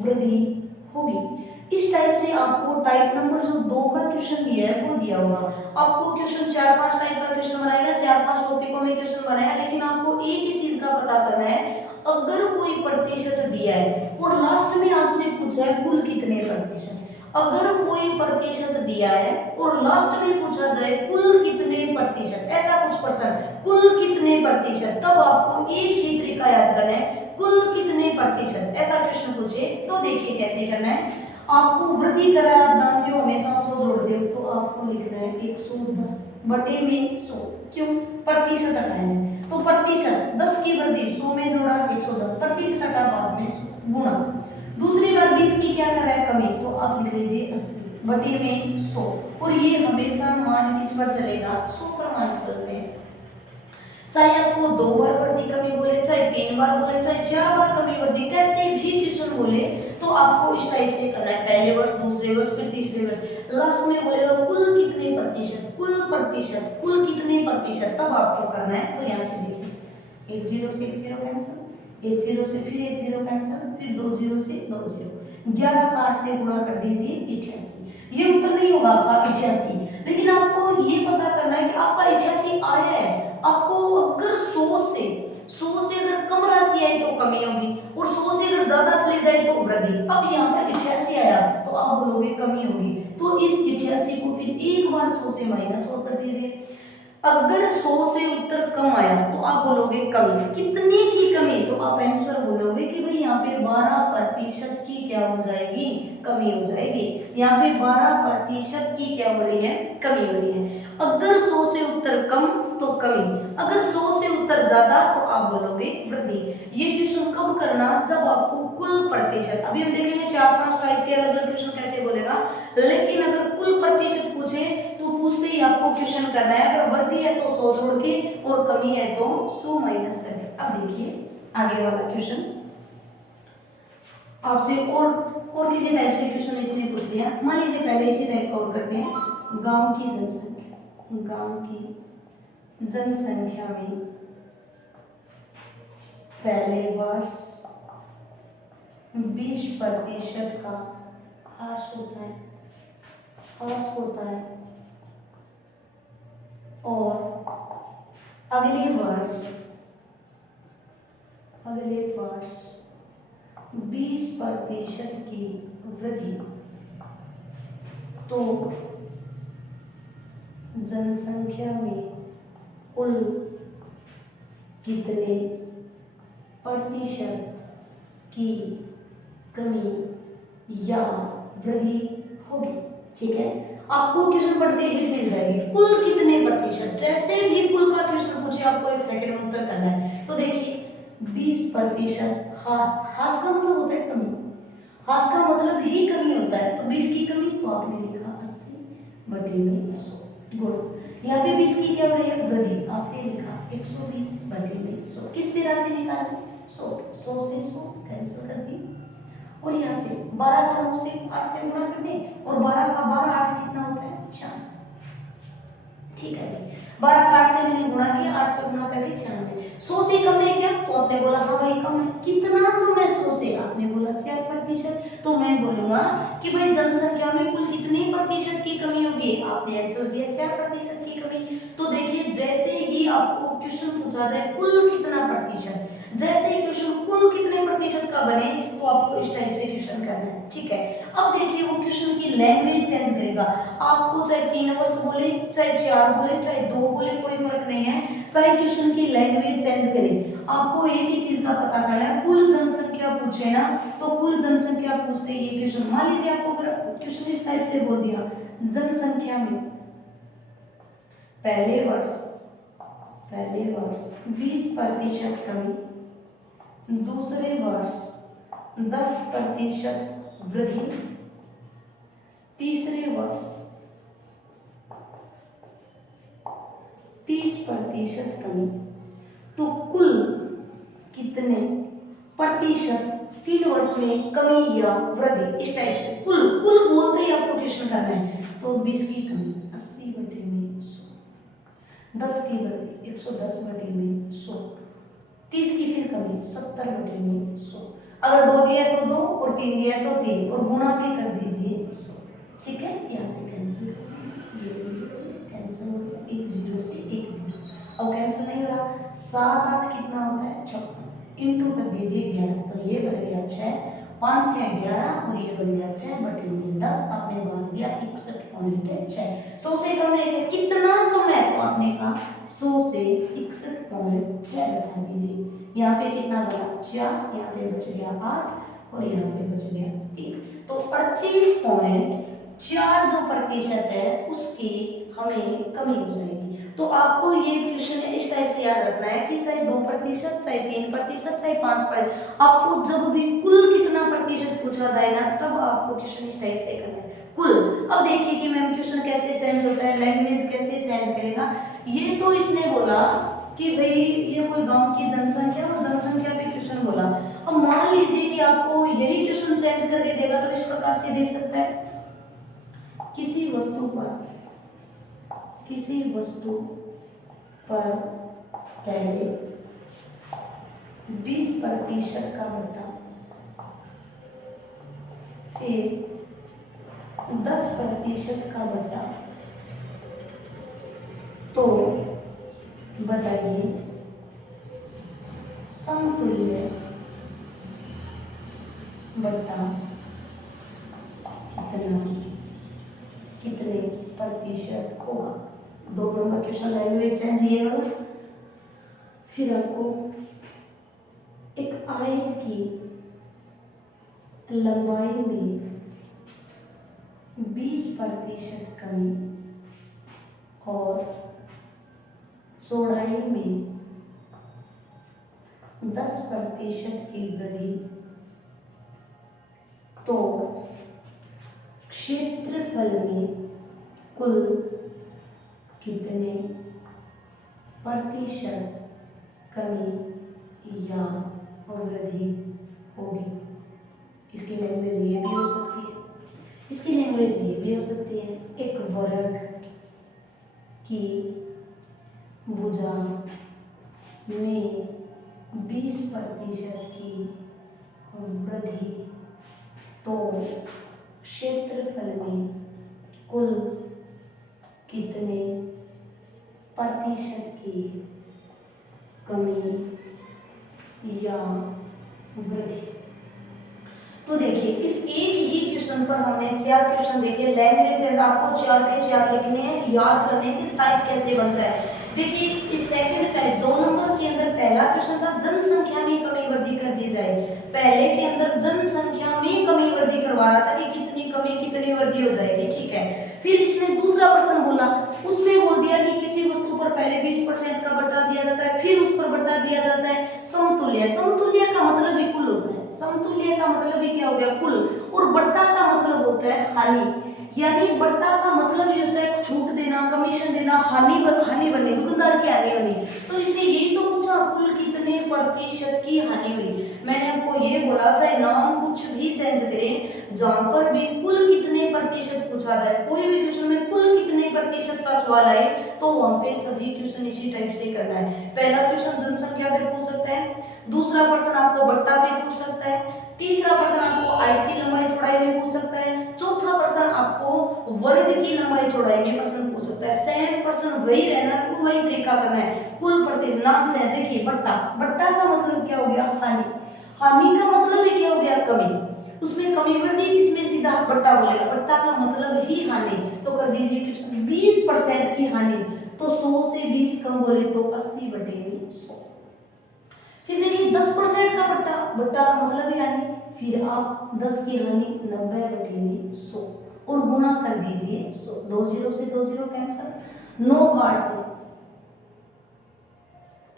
वृद्धि होगी। इस टाइप से आपको टाइप नंबर जो 2 का क्वेश्चन दिया है वो दिया होगा। आपको क्वेश्चन 4-5 टाइप का क्वेश्चन बनाएगा, 4-5 टॉपिकों में क्वेश्चन बनाया, लेकिन आपको एक ही चीज का पता करना है, अगर कोई प्रतिशत दिया है और लास्ट में आपसे पूछा है कुल कितने प्रतिशत, अगर कोई प्रतिशत दिया है और लास्ट में पूछा जाए कुल कितने प्रतिशत, ऐसा कुछ प्रश्न कुल कितने प्रतिशत, तब आपको एक ही तरीका याद करना है, कुल कितने प्रतिशत ऐसा क्वेश्चन पूछे तो देखिए कैसे करना है। आपको वृद्धि करा आप जानते हो हमेशा 100 जोड़ दे, तो आपको लिखना है 110 बटे में 100, क्यों प्रतिशत हटाए हैं तो प्रतिशत 10 की वृद्धि 100 में जोड़ा 110, प्रतिशत हटा बाद में 100 गुणा, दूसरी बार 20 की क्या कर रहा है कमी, तो आप लिख लीजिए 80 बटे में 100, और ये हमेशा मान किस पर चलेगा 100 पर मान चलते हैं। चाहे आपको 2 बार वृद्धि कमी बोले, चाहे 3 बार बोले, चाहे 4 बार कमी वृद्धि, कैसे भी क्वेश्चन बोले तो आपको इस टाइप से करना है, पहले वर्ष, दूसरे वर्ष, फिर तीसरे वर्ष, लास्ट में बोलेगा कुल कितने प्रतिशत, कुल प्रतिशत, कुल कितने प्रतिशत, तब आपको करना है। तो यहाँ से देखिए 1 0 से 1 0 कैंसिल, 1 0 से फिर 1 0 कैंसिल, फिर 2 0 से 2 0, 11 का 8 से गुणा कर दीजिए 88, ये उत्तर नहीं होगा आपका 88, लेकिन आपको ये पता करना है कि आपका 88 आया है। आपको अगर 100 से अगर कम राशि आई तो कमी होगी, और 100 से अगर ज्यादा चले जाए तो वृद्धि। अब यहाँ पर 88 आया तो आप बोलोगे कमी होगी, तो इस 88 को फिर एक बार 100 से -100 कर दीजिए। अगर 100 से उत्तर कम आया तो आप बोलोगे कमी, कितने की कमी, तो आप आंसर बोलोगे कि भाई यहाँ पे 12% की क्या हो जाएगी, कमी हो जाएगी। यहाँ पे 12% की क्या हो रही है, कमी हो रही है। अगर 100 से उत्तर कम तो कमी, अगर 100 से उत्तर ज्यादा तो आप बोलोगे वृद्धि। ये क्वेश्चन कब करना, जब आपको कुल प्रतिशत, अभी हम देखेंगे 4-5 टाइप के अलग अलग क्वेश्चन कैसे बोलेगा, लेकिन अगर कुल प्रतिशत पूछे तो पूछते ही आपको क्वेश्चन करना है, अगर वृद्धि है तो 100 जोड़ के और कमी है तो 100 माइनस करके। अब देखिए आगे वाला क्वेश्चन आपसे और किसी टाइप से क्वेश्चन इसने पूछ लिया, मान लीजिए पहले इसी टाइप का और करते हैं। गांव की जनसंख्या में पहले वर्ष 20% का ह्रास होता है, और अगले वर्ष 20% की वृद्धि, तो जनसंख्या में कुल कितने प्रतिशत की कमी या वृद्धि होगी। ठीक है, आपको क्वेश्चन पढ़ते ही हिंट मिल जाएगी, कुल कितने प्रतिशत, जैसे भी कुल का क्वेश्चन पूछे आपको 1 सेकंड में उत्तर करना है। तो देखिए 20% ह्रास का मतलब होता है कमी, ह्रास का मतलब ही कमी होता है, तो 20 की कमी तो आपने लिखा 80 बटे में 100 गुण, यहाँ पे 20 की क्या हो रही है वृद्धि, आपने लिखा 120 बटे में 100, किस पे राशि निकाली 100 से 100 कैंसिल कर दी, और यहाँ से 12 का 9 से 8 से गुणा कर दें, और 12 का 12 8 कितना होता है 4। ठीक है भाई, 12 का 8 से मैंने गुणा किया, 8 से गुणा करके 96, 100 से कम है क्या, तो आपने बोला हाँ भाई कम है, कितना कम है 100 से, आपने बोला 4%, तो मैं बोलूंगा कि भाई जनसंख्या में कुल कितने प्रतिशत की कमी होगी, आपने आंसर दिया 4% की कमी। तो देखिए जैसे ही आपको क्वेश्चन पूछा जाए कुल कितना प्रतिशत, जैसे ही क्वेश्चन कुल कितने प्रतिशत का बने तो आपको इस टाइप से क्वेश्चन करना है। ठीक है, अब देखिए वो क्वेश्चन की लैंग्वेज चेंज करेगा, आपको चाहे 3 वर्ष बोले, चाहे 4 बोले, चाहे 2 बोले, कोई फर्क नहीं है, चाहे क्वेश्चन की लैंग्वेज चेंज करे, आपको एक ही चीज का पता करना है, कुल जनसंख्या पूछे ना तो कुल जनसंख्या पूछते ये क्वेश्चन, मान लीजिए आपको अगर क्वेश्चन इस टाइप से बोल दिया, जनसंख्या में पहले वर्ष 20% कमी, दूसरे वर्ष 10% वृद्धि, तीसरे वर्ष 30% कमी, तो कुल कितने प्रतिशत 3 वर्ष में कमी या वृद्धि, इस टाइप से कुल बोलते ही आपको क्वेश्चन करना है। तो 20 की कमी 80 बटे में 100, 10 की वृद्धि 110 बटे में 100, 30 की फिर कमी 70 बटे में 100, अगर 2 दिया है तो 2 और 3 दिया है तो 3 और गुणा भी कर दीजिए 100। ठीक है, यहाँ से कैंसिल कर दीजिए, ये कैंसिल हो गया, 1 0 से 1 0। अब कैंसिल नहीं हो रहा, 7 8 कितना होता है 56, इंटू कर दीजिए 11, तो ये बन गया 6, 5 6 11 और ये बन गया 6 बटे 10, आपने बन गया 61.6। 100 से कम है, कितना कम है, तो आपने कहा 100 से 61.6 बता दीजिए। यहाँ पे कितना बना 4, यहाँ पे बच गया 8 और यहाँ पे बच गया 3, तो 38.4 जो प्रतिशत है उसकी हमें कमी हो जाएगी। तो आपको ये क्वेश्चन इस टाइप से याद रखना है कि चाहे 2%, चाहे 3%, चाहे 5%, आपको जब भी कुल कितना प्रतिशत पूछा जाएगा तब आपको क्वेश्चन इस टाइप से करना है, कुल। अब देखिए कि मैम क्वेश्चन कैसे चेंज होता है, लैंग्वेज कैसे चेंज करेगा। ये तो इसने बोला कि भाई ये कोई गांव की जनसंख्या और जनसंख्या पे क्वेश्चन बोला। अब मान लीजिए कि आपको यही क्वेश्चन चेंज करके देगा तो इस प्रकार से दे सकता है, किसी वस्तु पर पहले 20% का बटा, फिर 10% का बटा, तो बताइए समतुल्य बटा कितने प्रतिशत होगा। 2 नंबर क्वेश्चन लैंग्वेज चेंज ये वाला। फिर आपको एक आयत की लंबाई में 20% कमी और चौड़ाई में 10% की वृद्धि, तो क्षेत्रफल में कुल कितने प्रतिशत कमी या वृद्धि होगी। इसकी लैंग्वेज ये भी हो सकती है, इसकी लैंग्वेज ये भी हो सकती है, एक वर्ग की भुजा में 20% की वृद्धि, तो क्षेत्रफल में कुल कितने प्रतिशत की कमी या वृद्धि। तो देखिए इस एक ही क्वेश्चन पर हमने 4 क्वेश्चन देखे। लैंग्वेज आपको 4 के 4 लिखने हैं, याद करने के टाइप कैसे बनता है। देखिए इस सेकंड टाइप 2 नंबर के अंदर पहला क्वेश्चन था जनसंख्या में कमी वृद्धि कर दी जाए। पहले के अंदर जनसंख्या में कमी वृद्धि करवा रहा था कि कितनी कमी कितनी वृद्धि हो जाएगी, ठीक है। फिर इसने दूसरा प्रश्न बोला, उसमें बोल दिया कि किसी वस्तु पर पहले 20% का बट्टा दिया जाता है, फिर उस पर बट्टा दिया जाता है समतुल्य। समतुल्य का मतलब भी कुल होता है, समतुल्य का मतलब भी क्या हो गया कुल, और बट्टा का मतलब होता है हानि। यानी बट्टा का मतलब ये होता है छूट देना, कमीशन देना, हानि बनी, दुकानदार की हानि बनी। तो इसने यही तो पूछा कुल कितने प्रतिशत की हानि हुई। मैंने आपको ये बोला था नाम कुछ भी चेंज करें, जहां पर भी कुल कितने प्रतिशत पूछा जाए, कोई भी क्वेश्चन में कुल कितने प्रतिशत का सवाल आए तो वहां पे सभी क्वेश्चन इसी टाइप से करना है। पहला क्वेश्चन जनसंख्या पे पूछ सकता है, दूसरा प्रश्न आपको बट्टा पे पूछ सकता है, तीसरा प्रश्न आपको आयत की लंबाई चौड़ाई में पूछ सकता है, चौथा प्रश्न आपको वर्ग की लंबाई चौड़ाई में प्रश्न पूछ सकता है। सेम प्रश्न वही रहना है, वही तरीका करना है। कुल प्रतिशत नाम से देखिए बट्टा, बट्टा का मतलब क्या हो गया हानि, हानि का मतलब ही क्या हो गया कमी, उसमें कमी वृद्धि, इसमें सीधा बट्टा बोलेगा, बट्टा का मतलब ही हानि। तो कर दीजिए क्वेश्चन 20% की हानि, तो 100 से 20 कम बोले तो 80/100। फिर देखिए 10% का बट्टा, बट्टा का मतलब ही हानि, फिर आप 10 की हानि 90/100 और गुणा कर दीजिए 100। 2 0 से 2 0 कैंसिल, 9 कार्ड से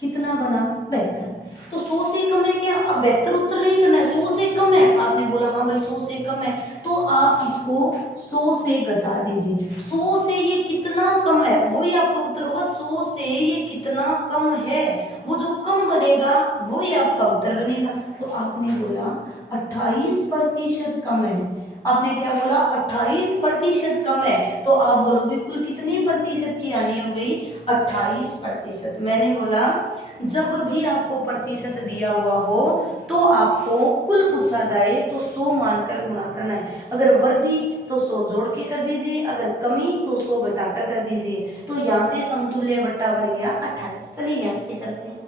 कितना बना 72। तो 100 से कम है क्या, अब 72 उत्तर नहीं करना है, 100 से कम है, आपने बोला हाँ भाई 100 से कम है, तो आप इसको 100 से घटा दीजिए। 100 से ये कितना कम है वही आपका उत्तर होगा, 100 से ये कितना कम है, वो जो कम बनेगा वही आपका उत्तर बनेगा। तो आपने बोला 28% कम है, आपने क्या बोला 28% कम है, तो आप बोलोगे कुल कितने प्रतिशत की यानी हो गई 28%। मैंने बोला जब भी आपको प्रतिशत दिया हुआ हो तो आपको कुल पूछा जाए तो 100 मानकर गुणा करना है। अगर वृद्धि तो 100 जोड़ के कर दीजिए, अगर कमी तो 100 घटाकर कर दीजिए। तो यहाँ से समतुल्य बट्टा बन गया 28। चलिए यहाँ से करते हैं।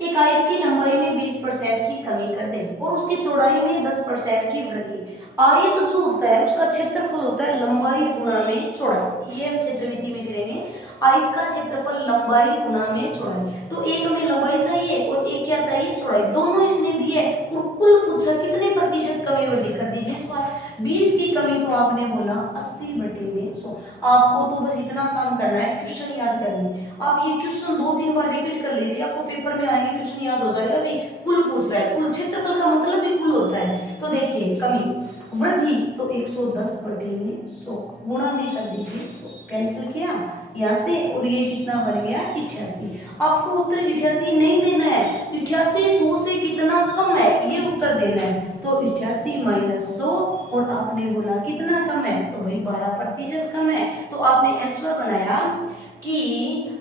एक आयत की लंबाई में 20% की कमी कर दें और उसकी चौड़ाई में 10% की वृद्धि। आयत जो होता है उसका क्षेत्रफल होता है लंबाई गुणा में चौड़ाई। ये हम क्षेत्रविधि में करेंगे। आयत का क्षेत्रफल लंबाई गुणा में चौड़ाई। तो एक में लंबाई चाहिए और एक क्या चाहिए, चौड़ाई। दोनों इसने दिए और कुल पूछा कितने प्रतिशत कमी वृद्धि कर दीजिए इस बार। 20 की कमी तो आपने बोला 80/100। आपको तो बस इतना काम करना है, क्वेश्चन याद करनी। आप ये क्वेश्चन 2-3 बार रिपीट कर लीजिए, आपको पेपर में आएंगे क्वेश्चन याद हो जाएगा। भाई कुल पूछ रहा है, कुल क्षेत्रफल का मतलब भी कुल होता है। तो देखिए कमी वृद्धि तो 110/100 गुणा में कर दीजिए 100, कैंसिल किया यहाँ से और ये कितना बन गया 88। आपको उत्तर 88 नहीं देना है, 88 100 से कितना कम है ये उत्तर देना है। तो 88 - 100 और आपने बोला कितना कम है, तो भाई 12% कम है। तो आपने आंसर बनाया कि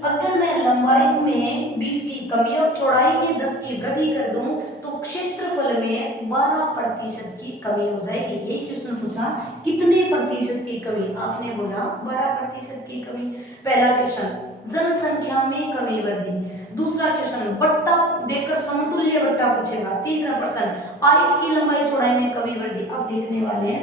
अगर मैं लंबाई में 20 की कमी और चौड़ाई में 10 की वृद्धि कर दूं तो क्षेत्रफल में 12% की कमी हो जाएगी। ये क्वेश्चन पूछा कितने प्रतिशत की कमी, आपने बोला 12% की कमी। पहला क्वेश्चन जनसंख्या में कमी वृद्धि। दूसरा क्वेश्चन बट्टा देकर समतुल्य बट्टा पूछेगा। तीसरा प्रश्न आयत की लंबाई चौड़ाई में कमी वृद्धि। अब देखने वाले हैं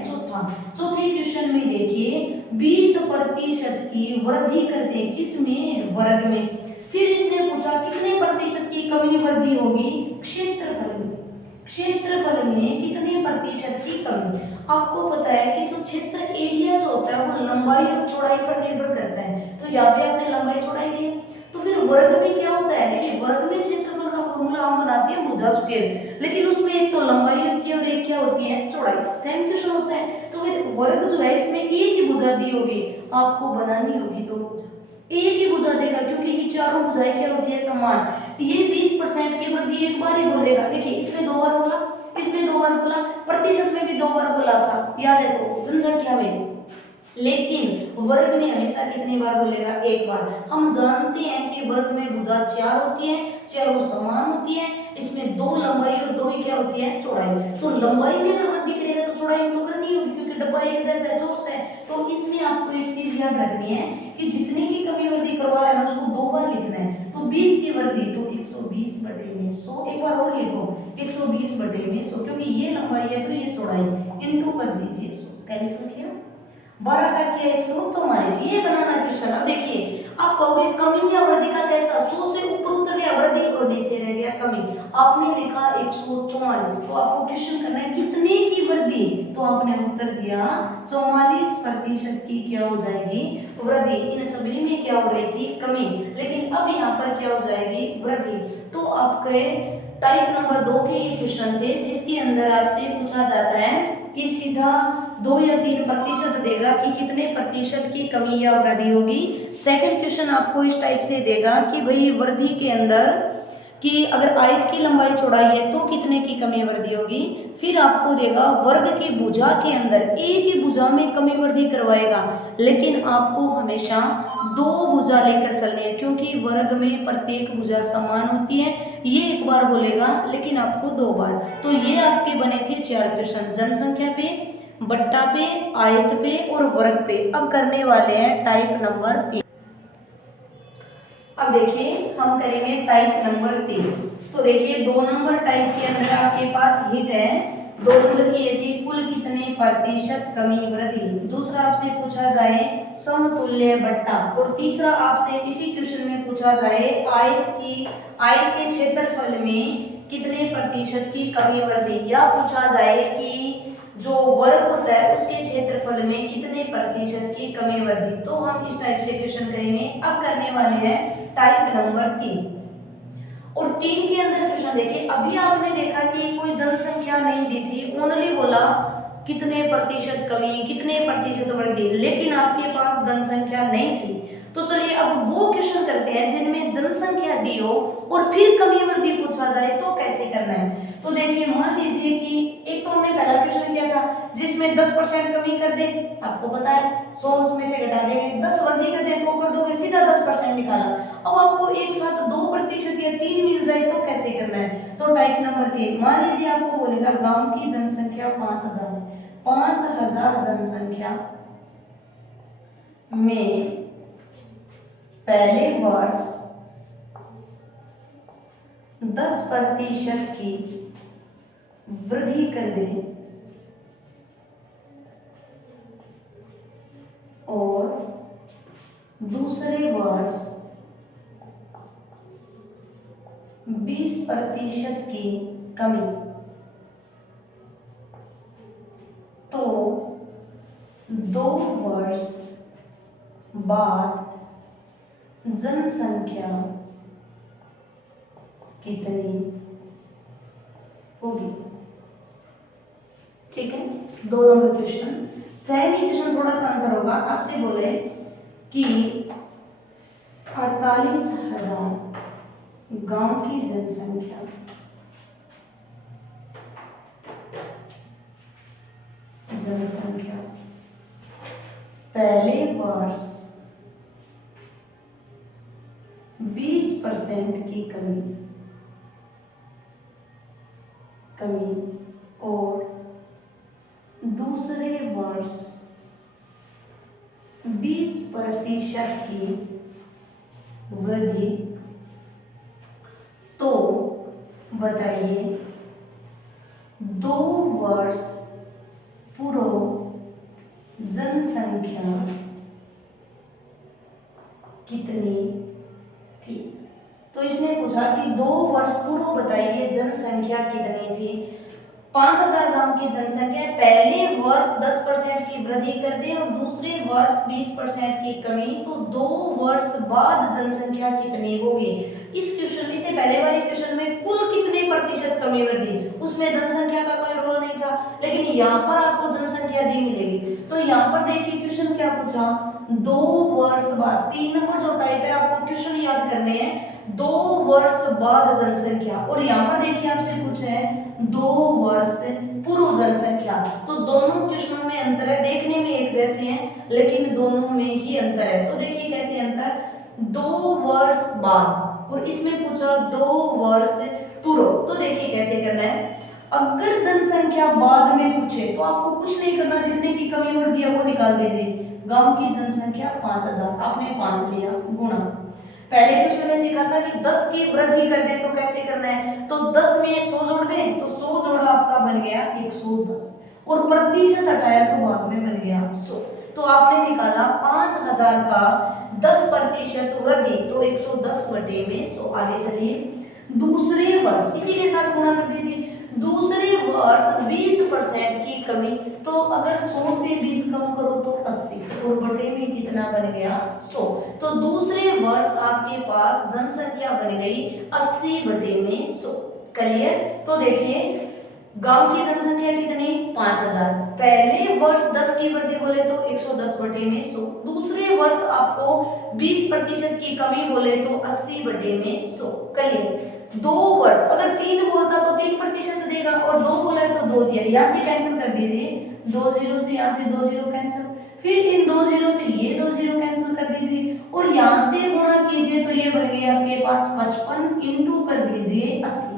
चौथे क्वेश्चन में देखिए 20% की वृद्धि करते हैं किसमें, वर्ग में। फिर इसने पूछा कितने प्रतिशत की कमी वृद्धि होगी, क्षेत्रफल में। क्षेत्रफल में कितने प्रतिशत की कमी। आपको पता है कि जो क्षेत्र एरिया जो होता है वो लंबाई और चौड़ाई पर निर्भर करता है। तो यहाँ पे आपने लंबाई चौड़ाई ली, तो फिर वर्ग में क्या होता है, देखिए वर्ग में क्षेत्रफल का फॉर्मूला हम बनाते हैं भुजा स्क्वायर, लेकिन उसमें एक तो लंबाई होती है और एक क्या होती है, चौड़ाई। सेम क्वेश्चन होता है। तो फिर वर्ग जो है इसमें एक ही भुजा दी होगी, आपको बनानी होगी दो भुजा। एक ही भुजा देगा क्योंकि चारों भुजाएं क्या होती है, समान। ये 20% की वृद्धि एक बार ही बोलेगा। देखिए इसमें 2 बार बोला, इसमें 2 बार बोला, प्रतिशत में भी 2 बार बोला था, याद है तो जनसंख्या में। लेकिन वर्ग में हमेशा कितनी बार बोलेगा, एक बार। हम जानते हैं कि वर्ग में भुजा 4 होती है, चारों समान होती है। इसमें 2 लंबाई और 2 ही क्या होती है, चौड़ाई। तो लंबाई में अगर वृद्धि करेगा तो चौड़ाई में तो करनी होगी क्योंकि डब्बा एक जैसा है, चौरस है। तो इसमें आपको एक चीज याद रखनी है कि जितने की कमी वृद्धि करवा रहे हैं उसको 2 बार लिखना है। तो 20 की वृद्धि तो 120/100, एक बार और लिखो 120/100, क्योंकि ये लंबाई है तो ये चौड़ाई, इनटू कर दीजिए 100, कैंसिल किया 12 का किया 144। ये बनाना क्वेश्चन। अब देखिए आप कहोगे कमी या वृद्धि का कैसा, 100 से ऊपर उतर गया वृद्धि और नीचे रह गया कमी। आपने लिखा 144, तो आपको क्वेश्चन करना है कितने की वृद्धि, तो आपने उत्तर दिया 44% की क्या हो जाएगी, वृद्धि। इन सभी में क्या हो रही थी, कमी, लेकिन अब यहाँ पर क्या हो जाएगी, वृद्धि। तो आपके टाइप नंबर 2 के ये क्वेश्चन थे जिसके अंदर आपसे पूछा जाता है कि सीधा 2 या 3% देगा कि कितने प्रतिशत की कमी या वृद्धि होगी। सेकंड क्वेश्चन आपको इस टाइप से देगा कि भाई वृद्धि के अंदर कि अगर आयत की लंबाई चौड़ाई है तो कितने की कमी वृद्धि होगी। फिर आपको देगा वर्ग की भुजा के अंदर एक ही भुजा में कमी वृद्धि करवाएगा, लेकिन आपको हमेशा 2 भुजा लेकर चलनी है क्योंकि वर्ग में प्रत्येक भुजा समान होती है। ये एक बार बोलेगा लेकिन आपको 2 बार। तो ये आपके बने थे 4 क्वेश्चन, जनसंख्या पे, बट्टा पे, आयत पे और वर्ग पे। अब करने वाले हैं टाइप नंबर 3। अब देखिए हम करेंगे टाइप नंबर 3। तो देखिए 2 नंबर टाइप के अंदर आपके पास हिट है। 2 नंबर की ये थी कुल कितने प्रतिशत कमी वृद्धि। दूसरा आपसे पूछा जाए समतुल्य बट्टा, और तीसरा आपसे इसी क्वेश्चन में पूछा जाए आयत के क्षेत्रफल में कितने प्रतिशत की कमी वृद्धि, या पूछा जाए कि जो वर्ग होता है उसके क्षेत्रफल में कितने प्रतिशत की कमी वृद्धि। तो हम इस टाइप से क्वेश्चन करेंगे। अब करने वाले हैं टाइप नंबर 3। और 3 के अंदर क्वेश्चन देखिए, अभी आपने देखा कि कोई जनसंख्या नहीं दी थी, ओनली बोला कितने प्रतिशत कमी, कितने प्रतिशत वृद्धि, लेकिन आपके पास जनसंख्या नहीं थी। तो चलिए अब वो क्वेश्चन करते हैं जिनमें जनसंख्या दी हो और फिर कमी वृद्धि पूछा जाए तो कैसे करना है। तो देखिए मान लीजिए कि एक तो हमने पहला क्वेश्चन किया था जिसमें 10% कमी कर दे, आपको पता है 100 में से घटा देंगे, 10 वृद्धि कर दे तो निकाला। अब आपको एक साथ 2% या 3 मिल जाए तो कैसे करना है? तो टाइप नंबर 3, मान लीजिए आपको बोलेगा गांव की जनसंख्या 5000 है, 5000 जनसंख्या में पहले वर्ष 10% की वृद्धि कर दें और दूसरे वर्ष 20% की कमी, तो 2 वर्ष बाद जनसंख्या कितनी होगी? ठीक है, 2 नंबर क्वेश्चन। सेकंड क्वेश्चन थोड़ा सा अंतर होगा, आपसे बोले कि 48,000 गांव की जनसंख्या पहले वर्ष 20% की कमी और दूसरे वर्ष 20% की वृद्धि, तो बताइए 2 वर्ष पूर्व जनसंख्या कितनी थी? तो इसने पूछा कि 2 वर्ष पूर्व बताइए जनसंख्या कितनी थी। 5000 गांव की जनसंख्या, पहले वर्ष 10% की वृद्धि कर दें और दूसरे वर्ष 20% की कमी, तो 2 वर्ष बाद जनसंख्या कितनी होगी? इस क्वेश्चन में से पहले वाले क्वेश्चन में कुल कितने प्रतिशत कमी वृद्धि, उसमें जनसंख्या का कोई रोल नहीं था, लेकिन यहाँ पर आपको जनसंख्या दी मिलेगी। तो यहाँ पर देखिए क्वेश्चन क्या पूछा, 2 वर्ष बाद, 3 नंबर जो टाइप है आपको क्वेश्चन याद करने हैं, 2 वर्ष बाद जनसंख्या, और यहाँ पर देखिए आपसे पूछे है 2 वर्ष पूर्व जनसंख्या, तो दोनों क्वेश्चनों में अंतर है, देखने में एक जैसे हैं लेकिन दोनों में ही अंतर है। तो देखिए कैसे अंतर, 2 वर्ष बाद और इसमें पूछा 2 वर्ष पूर्व, तो देखिए कैसे करना है। अगर जनसंख्या बाद में पूछे तो आपको कुछ नहीं करना, जितने की कमी वृद्धि है वो निकाल दीजिए। गांव की जनसंख्या 5000, आपने 5 लिया गुणा, पहले क्वेश्चन में सीखा था कि 10 की वृद्धि कर दे तो कैसे करना है, तो 10 में 100 जोड़ दें, तो 100 जोड़ा आपका बन गया 110 और प्रतिशत हटाया तो भाग में बन गया 100। तो आपने निकाला 5000 का 10% वृद्धि, तो 110 बटे में 100। आगे चलिए, दूसरे वर्ष इसी के साथ गुणा कर दीजिए, दूसरे वर्ष 20% की कमी, तो अगर 100 से 20 कम करो तो 80 और बटे में कितना बन गया 100। तो दूसरे वर्ष आपके पास जनसंख्या बन गई 80 बटे में 100। क्लियर? तो देखिए गांव की जनसंख्या कितनी, 5000, पहले वर्ष 10 की वृद्धि बोले तो 110 बटे में 100, दूसरे वर्ष आपको 20% की कमी बोले तो 80 बटे में 100। क्लियर? 2 वर्ष, अगर 3 बोलता तो 3% देगा और 2 बोला तो 2 दिया, यहाँ से कैंसिल कर दीजिए, 2 जीरो से यहाँ से 2 जीरो कैंसिल, फिर इन 2 जीरो से ये 2 जीरो कैंसिल कर दीजिए और यहाँ से गुणा कीजिए तो ये बन गया आपके पास 55 इंटू कर दीजिए 80,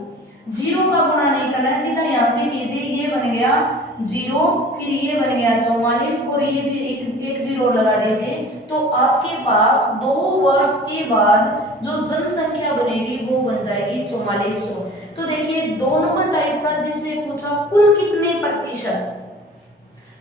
जीरो का गुणा नहीं करना है, सीधा यहाँ से कीजिए, ये बन गया 0, फिर ये बन गया 44 और ये फिर एक जीरो लगा दीजिए, तो आपके पास 2 वर्ष के बाद जो जनसंख्या बनेगी वो बन जाएगी 4400। तो देखिए 2 नंबर टाइप था जिसमें पूछा कुल कितने प्रतिशत,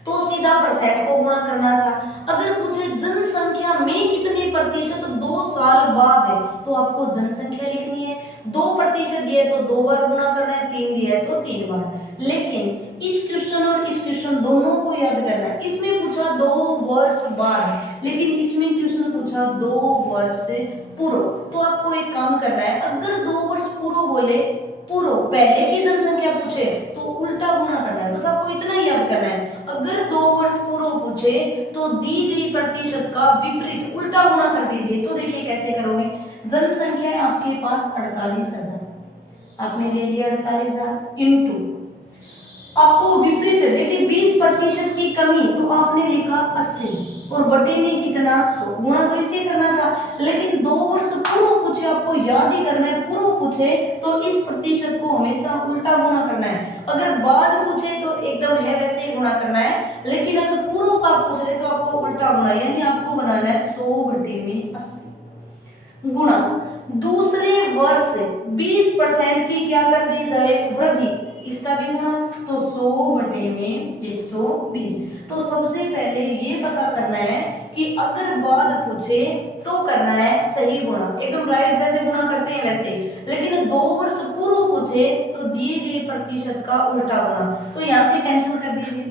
तो सीधा परसेंट को गुणा करना था। अगर पूछे जनसंख्या में कितने प्रतिशत 2 साल बाद है, तो आपको जनसंख्या लिखनी है, 2% दिया है तो 2 बार गुणा करना है, 3 दिया है तो 3 बार। लेकिन इस क्वेश्चन और इस क्वेश्चन दोनों को याद करना है, इसमें पूछा 2 वर्ष बाद, लेकिन इसमें क्वेश्चन पूछा 2 वर्ष पूर्व। तो आपको एक काम करना है, अगर 2 वर्ष पूर्व बोले, पूर्व पहले की जनसंख्या पूछे तो उल्टा गुणा करना है, बस आपको इतना ही याद करना है। अगर 2 वर्ष पूर्व पूछे तो दी गई प्रतिशत का विपरीत उल्टा गुणा कर दीजिए। तो देखिए कैसे करोगे, जनसंख्या है आपके पास 48,000, आपने ले लिया 48,000 इंटू, आपको विपरीत है, देखिए 20% की कमी, तो आपने लिखा 80 और बटे में कितना 100, गुणा तो इससे करना था, लेकिन 2 वर्ष पूर्व पूछे, आपको याद ही करना है, पूर्व पूछे तो इस प्रतिशत को हमेशा उल्टा गुणा करना है। अगर बाद पूछे तो एकदम है वैसे ही गुणा करना है, लेकिन अगर पूर्व का पूछ रहे तो आपको उल्टा गुणा, यानी आपको बनाना है 100/80 गुणा दूसरे वर्ष 20% की क्या कर दी जाए, वृद्धि, इसका भी गुणा, तो 100/120। तो सबसे पहले ये पता करना है कि अगर बाद पूछे तो करना है सही गुणा, एकदम राइट जैसे गुणा करते हैं वैसे, लेकिन 2 वर्ष पूर्व पूछे तो दिए गए प्रतिशत का उल्टा गुणा। तो यहाँ से कैंसिल कर दीजिए,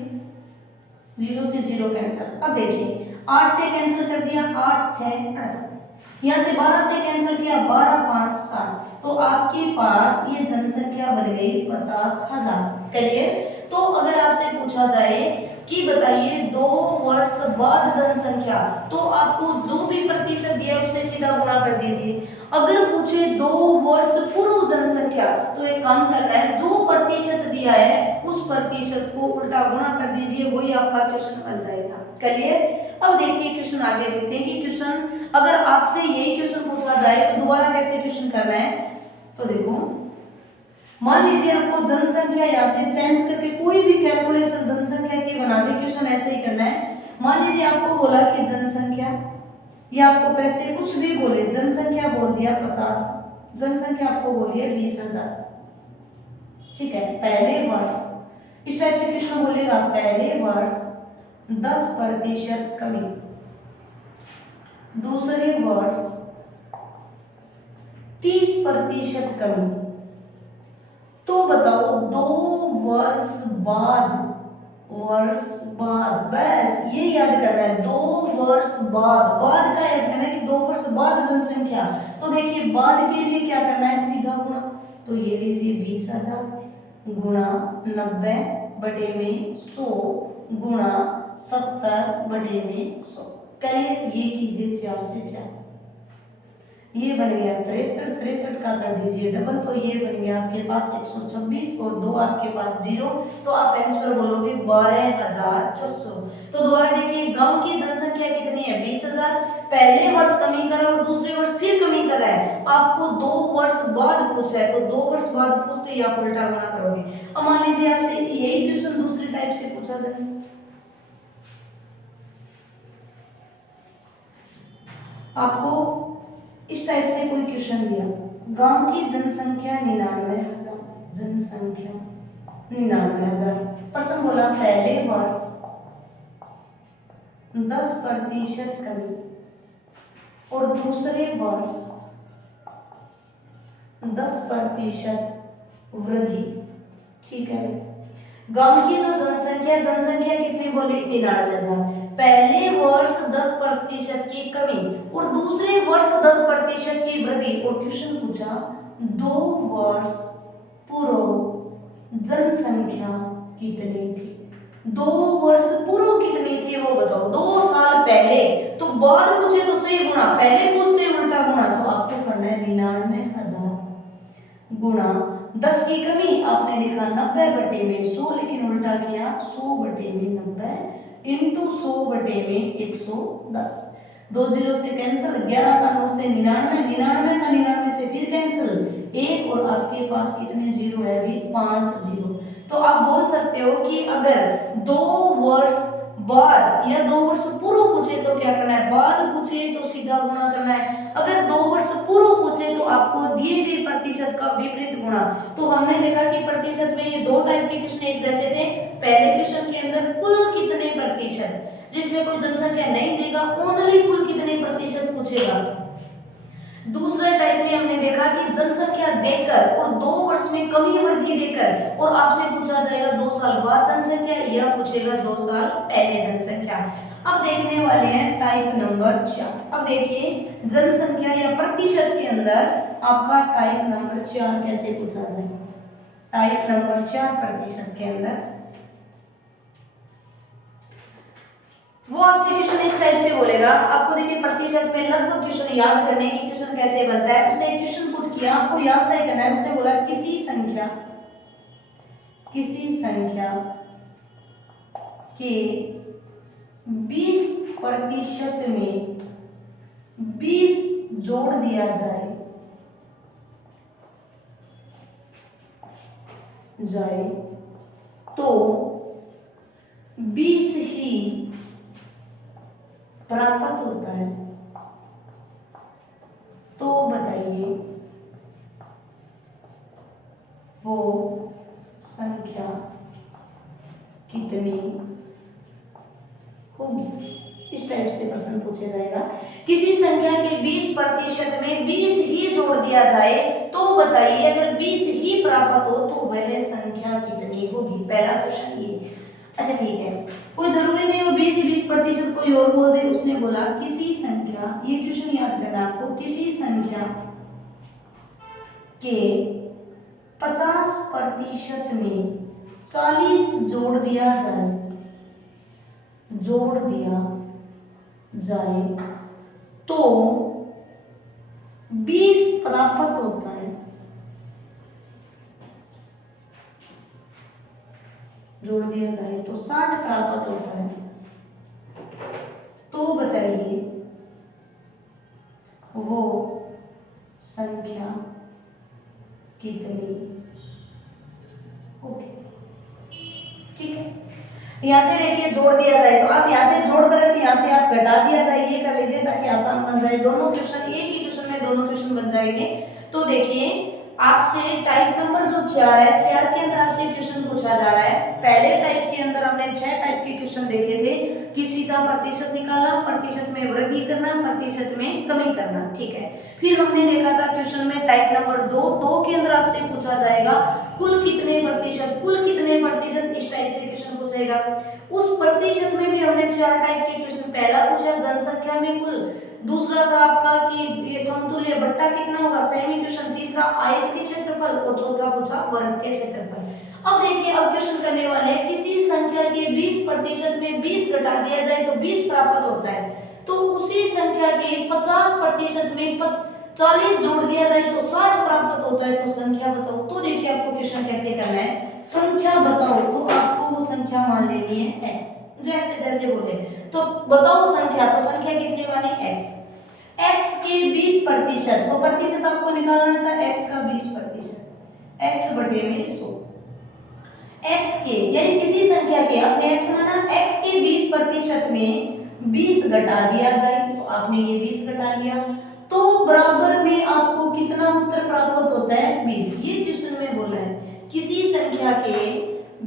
0 से 0 कैंसिल। अब देखिए 8 से कैंसिल कर दिया, 8 6 48, यहाँ से 12 से कैंसिल किया, 12 5 60, तो आपके पास ये जनसंख्या बन गई 50,000। क्लियर। तो अगर आपसे पूछा जाए कि बताइए 2 वर्ष बाद जनसंख्या, तो आपको जो भी प्रतिशत दिया उससे सीधा गुणा कर दीजिए। अगर पूछे 2 वर्ष पूर्व जनसंख्या, तो एक काम करना है, जो प्रतिशत दिया है उस प्रतिशत को उल्टा गुणा कर दीजिए, वही आपका क्वेश्चन बन जाएगा। क्लियर। अब देखिए क्वेश्चन आगे देखते हैं कि क्वेश्चन अगर आपसे यही क्वेश्चन पूछा जाए तो दोबारा कैसे क्वेश्चन करना है। तो देखो मान लीजिए आपको जनसंख्या यहाँ से चेंज करके कोई भी कैलकुलेशन जनसंख्या की बना दे, क्वेश्चन ऐसे ही करना है। मान लीजिए आपको बोला कि जनसंख्या, या आपको पैसे कुछ भी बोले, जनसंख्या बोल दिया 50, जनसंख्या आपको बोलिए 20,000, ठीक है। पहले वर्ष इस टाइप से क्वेश्चन बोलेगा, पहले वर्ष 10% कमी, दूसरे वर्ष 30% कमी, तो बताओ 2 वर्ष बाद, बस ये याद करना है, 2 वर्ष बाद का याद करना है कि 2 वर्ष बाद जनसंख्या। तो देखिए बाद के लिए क्या करना है, सीधा गुणा, तो ये लीजिए 20,000 गुणा 90/100 गुणा 70/100। करिए ये कीजिए 4 से 4, ये बन गया 63 का कर दीजिए डबल, तो ये बन गया आपके पास 126 और 2 आपके पास 0, तो आप आंसर बोलोगे 12,600। तो दोबारा देखिए गांव की जनसंख्या कितनी है, 20,000, पहले वर्ष कमी कर रहा है और दूसरे वर्ष फिर कमी कर रहा है, आपको 2 वर्ष बाद पूछा है, तो 2 वर्ष बाद पूछते ही आप उल्टा गुणा करोगे। अब मान लीजिए आपसे यही क्वेश्चन दूसरी टाइप से पूछा जाए, आपको इस टाइप से कोई क्वेश्चन दिया, गांव की जनसंख्या 99,000, जनसंख्या 99,000, पर्सन बोला पहले वर्ष 10% कमी और दूसरे वर्ष 10% वृद्धि, ठीक है। गांव की जो जनसंख्या कितनी बोली, 99,000, पहले वर्ष 10% की कमी और दूसरे वर्ष 10% की वृद्धि, और क्वेश्चन पूछा 2 वर्ष पूर्व जनसंख्या कितनी थी, 2 वर्ष पूर्व कितनी थी वो बताओ, 2 साल पहले, तो बाद पूछे तो सही गुणा, पहले पूछते उल्टा गुणा, तो आपको करना है 99,000 गुणा 10 की कमी, आपने लिखा 90/100, लेकिन उल्टा किया 100/90 इंटू 100/110, 2 0 से कैंसिल, 11 का 9 से 99, 99 का 99 से फिर कैंसिल, 1 और आपके पास कितने जीरो है अभी, 5 जीरो। तो आप बोल सकते हो कि अगर 2 वर्ष बाद या 2 वर्ष पूर्व पूछे तो क्या करना है, बाद पूछे तो सीधा गुणा करना है, अगर 2 वर्ष पूर्व पूछे तो आपको दिए गए प्रतिशत का विपरीत गुणा। तो हमने देखा कि प्रतिशत में ये 2 टाइप के क्वेश्चन एक जैसे थे, पहले क्वेश्चन के अंदर कुल कितने प्रतिशत, जिसमें कोई जनसंख्या नहीं देगा, ओनली कुल कितने प्रतिशत पूछेगा। दूसरे टाइप में हमने देखा कि जनसंख्या देकर और 2 वर्ष में कमी वृद्धि देकर, और आपसे पूछा जाएगा 2 साल बाद जनसंख्या या पूछेगा 2 साल पहले जनसंख्या। अब देखने वाले हैं टाइप नंबर 4। अब देखिए जनसंख्या या प्रतिशत के अंदर आपका टाइप नंबर 4 कैसे पूछा जाए। टाइप नंबर 4 प्रतिशत के अंदर वो आपसे क्वेश्चन इस टाइप से बोलेगा, आपको देखिए प्रतिशत में लगभग क्वेश्चन याद करने की, क्वेश्चन कैसे बनता है। उसने एक क्वेश्चन पुट किया, आपको याद से करना है। उसने बोला किसी संख्या के 20% में 20 जोड़ दिया जाए तो 20 ही प्राप्त होता है, तो बताइए वो संख्या कितनी होगी। इस टाइप से प्रश्न पूछा जाएगा। किसी संख्या के 20% में 20 ही जोड़ दिया जाए तो बताइए अगर 20 ही प्राप्त हो तो वह संख्या कितनी होगी। पहला क्वेश्चन ये। अच्छा ठीक है, कोई जरूरी नहीं वो 20 ही 20% कोई और बोल दे। उसने बोला किसी संख्या, ये क्वेश्चन याद करना आपको, किसी संख्या के 50% में 40 जोड़ दिया जाए तो 20 प्राप्त होता है। जोड़ दिया जाए तो 60 प्राप्त होता है, तो बताइए वो संख्या कितनी होगी। ठीक है, यहाँ से देखिए जोड़ दिया जाए तो आप यहाँ से जोड़ करें तो यहाँ से आप घटा दिया जाए, ये कर लीजिए ताकि आसान बन जाए। दोनों क्वेश्चन एक ही क्वेश्चन में दोनों क्वेश्चन बन जाएंगे। तो देखिए आपसे टाइप नंबर जो 4 है, 4 के अंदर आपसे क्वेश्चन पूछा जा रहा है। पहले टाइप के अंदर हमने 6 टाइप के क्वेश्चन देखे थे कि सीधा प्रतिशत निकालना, प्रतिशत में वृद्धि करना, प्रतिशत में कमी करना। ठीक है, फिर हमने देखा था क्वेश्चन में टाइप नंबर 2 के अंदर आपसे पूछा जाएगा कुल कितने प्रतिशत, इस टाइप से क्वेश्चन पूछेगा। उस प्रतिशत में भी हमने 4 टाइप के क्वेश्चन, पहला पूछा जनसंख्या में कुल, दूसरा था आपका कि ये समतुल्य बट्टा कितना होगा, सेमी क्वेश्चन, तीसरा आयत के क्षेत्रफल और चौथा पूछा वर्ग के क्षेत्रफल। अब देखिए अब क्वेश्चन करने वाले किसी संख्या के 20% में 20 घटा दिया जाए तो 20 प्राप्त होता है, तो उसी संख्या के 50% में 40 जोड़ दिया जाए तो 60 प्राप्त होता है, तो संख्या बताओ। तो देखिए आपको क्वेश्चन कैसे करना है, संख्या बताओ, तो आपको वो संख्या मान लेनी है x, जैसे जैसे बोले तो बताओ संख्या, तो संख्या कितनी मानी x के 20%, तो प्रतिशत आपको निकालना था x का 20%, x बटे में 100, x के यानी किसी संख्या के, आपने x माना, x के 20% में 20 घटा दिया जाए, तो आपने ये 20 घटा लिया, तो बराबर में आपको कितना उत्तर प्राप्त होता है 20। ये क्वेश्चन में बोला है किसी संख्या के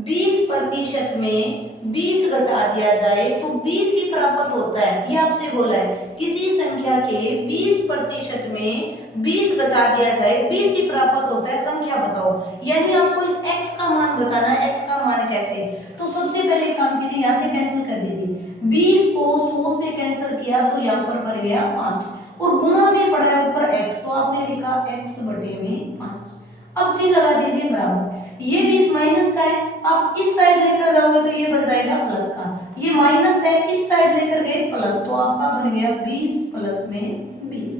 20% में 20 घटा दिया जाए तो 20 ही प्राप्त होता है। ये आपसे बोला है किसी संख्या के 20% में 20 घटा दिया जाए 20 ही प्राप्त होता है, संख्या बताओ। यानी आपको इस x का मान बताना है। x का मान कैसे, तो सबसे पहले काम कीजिए, यहाँ से कैंसिल कर दीजिए, 20 को 100 से कैंसिल किया तो यहाँ पर बन गया 5 और गुणा में पड़ा है ऊपर x, तो आपने लिखा x बटे में 5। अब चिन्ह लगा दीजिए बराबर, ये 20 माइनस का है, आप इस साइड लेकर जाओगे तो ये बन जाएगा प्लस का, ये माइनस है इस साइड लेकर गए प्लस, तो आपका बन गया 20 प्लस में 20।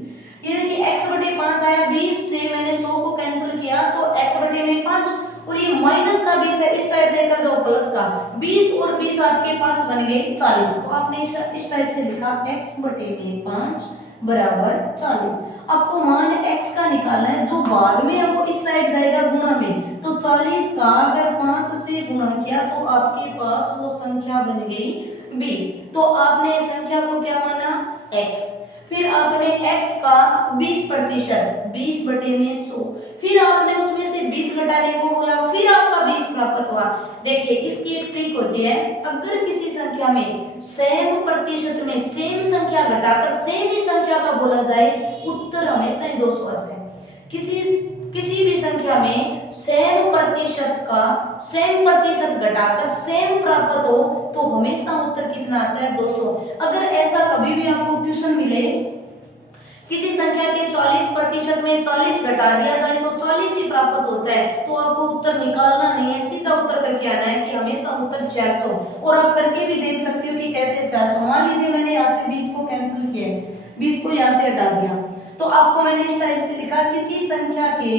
ये देखिए x बटे 5 आया, 20 से मैंने 100 को कैंसिल किया तो x बटे में 5, और ये माइनस का 20 है इस साइड लेकर जाओ प्लस का, 20 और 20 आपके पास बन गए 40, तो आपने इस टाइप से लिखा x बटे में 5 बराबर 40। आपको मान x का निकालना है, जो बाद में है वो इस साइड जाएगा गुणा में, तो 40 का अगर 5 से गुणा किया तो आपके पास वो संख्या बन गई 20। तो आपने संख्या को क्या माना x, फिर आपने x का 20%, 20 बटे में 100, फिर आपने उसमें से 20 घटाने को बोला, फिर आपका 20 प्राप्त हुआ। देखिए इसकी एक ट्रिक होती है, अगर किसी संख्या में सेम प्रतिशत में सेम संख्या घटाकर सेम ही संख्या का बोला जाए, उत्तर हमेशा ही 200 आता है। किसी भी संख्या में सेम प्रतिशत घटाकर सेम प्राप्त हो तो हमेशा उत्तर कितना आता है 200। अगर ऐसा कभी भी आपको क्वेश्चन मिले किसी संख्या के 40% में 40 घटा दिया जाए तो 40 ही प्राप्त होता है, तो आपको उत्तर निकालना नहीं है, सीधा उत्तर करके आना है कि हमेशा उत्तर 400। और आप करके भी देख सकते हो कि कैसे 400। मान लीजिए मैंने यहाँ से 20 को कैंसिल किया, 20 को यहाँ से हटा दिया, तो आपको मैंने इस टाइप से लिखा किसी संख्या के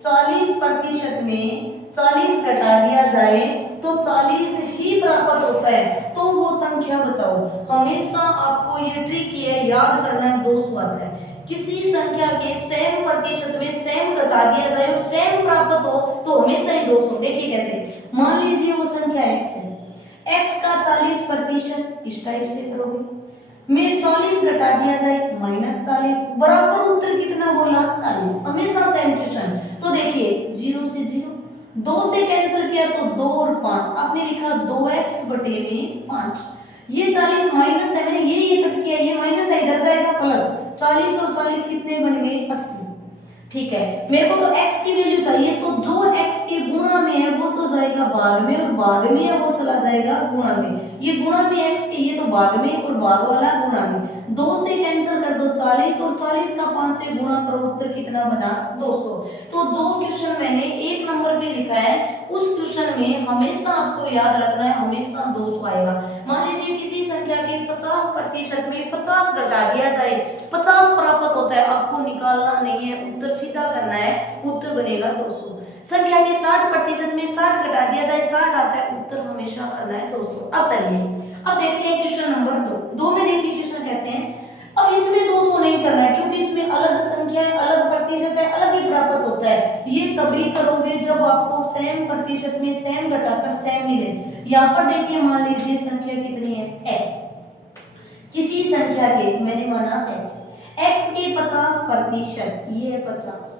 40% में 40 घटा दिया जाए तो 40 ही प्राप्त होता है, तो वो संख्या बताओ। हमेशा आपको ये ट्रिक है, याद करना है, 200 आता है। किसी संख्या के सेम प्रतिशत में सेम घटा दिया जाए और सेम प्राप्त हो तो हमेशा ही 200। देखिए कैसे, मान लीजिए वो संख्या x है, x का 40% इस टाइप से करोगे, में 40 घटा दिया जाए -40, बराबर उत्तर कितना बोला 40, हमेशा सेम क्वेश्चन। तो देखिए 0 से 0, 2 से कैंसिल किया तो 2 और 5, आपने लिखा 2x बटे में 5, ये 40 माइनस है, मैंने ये कट किया, ये माइनस है, इधर जाएगा प्लस, 40 और 40 कितने बन गए 80। ठीक है, मेरे को तो x की वैल्यू चाहिए, तो जो x के गुणा में है वो तो जाएगा भाग में, और भाग में है वो चला जाएगा गुणा में। ये गुणा में x के, ये तो भाग में और भाग वाला गुणा में, 2 से कैंसिल कर दो 40 और 40 का 5 से गुणा करो, उत्तर कितना बना 200। तो जो क्वेश्चन मैंने 1 नंबर पे लिखा है उस क्वेश्चन में हमेशा आपको याद रखना है, हमेशा 200 आएगा। मान लीजिए किसी संख्या के 50% में 50 घटा दिया जाए, 50 प्राप्त होता है, आपको निकालना नहीं है, उत्तर सीधा करना है, उत्तर बनेगा 200। संख्या के 60% में 60 घटा दिया जाए, 60 आता है, उत्तर हमेशा करना है 200। अब चलिए अब देखते हैं क्वेश्चन नंबर 2 में। देखिए क्वेश्चन कैसे हैं। अब इसमें 200 नहीं करना है क्योंकि इसमें अलग संख्या है, अलग प्रतिशत है, अलग ही प्राप्त होता है। ये तभी करोगे जब आपको सेम प्रतिशत में सेम घटाकर सेम मिले। यहाँ पर देखिए मान लीजिए संख्या कितनी है x, किसी संख्या के, मैंने माना x के 50%, ये है 50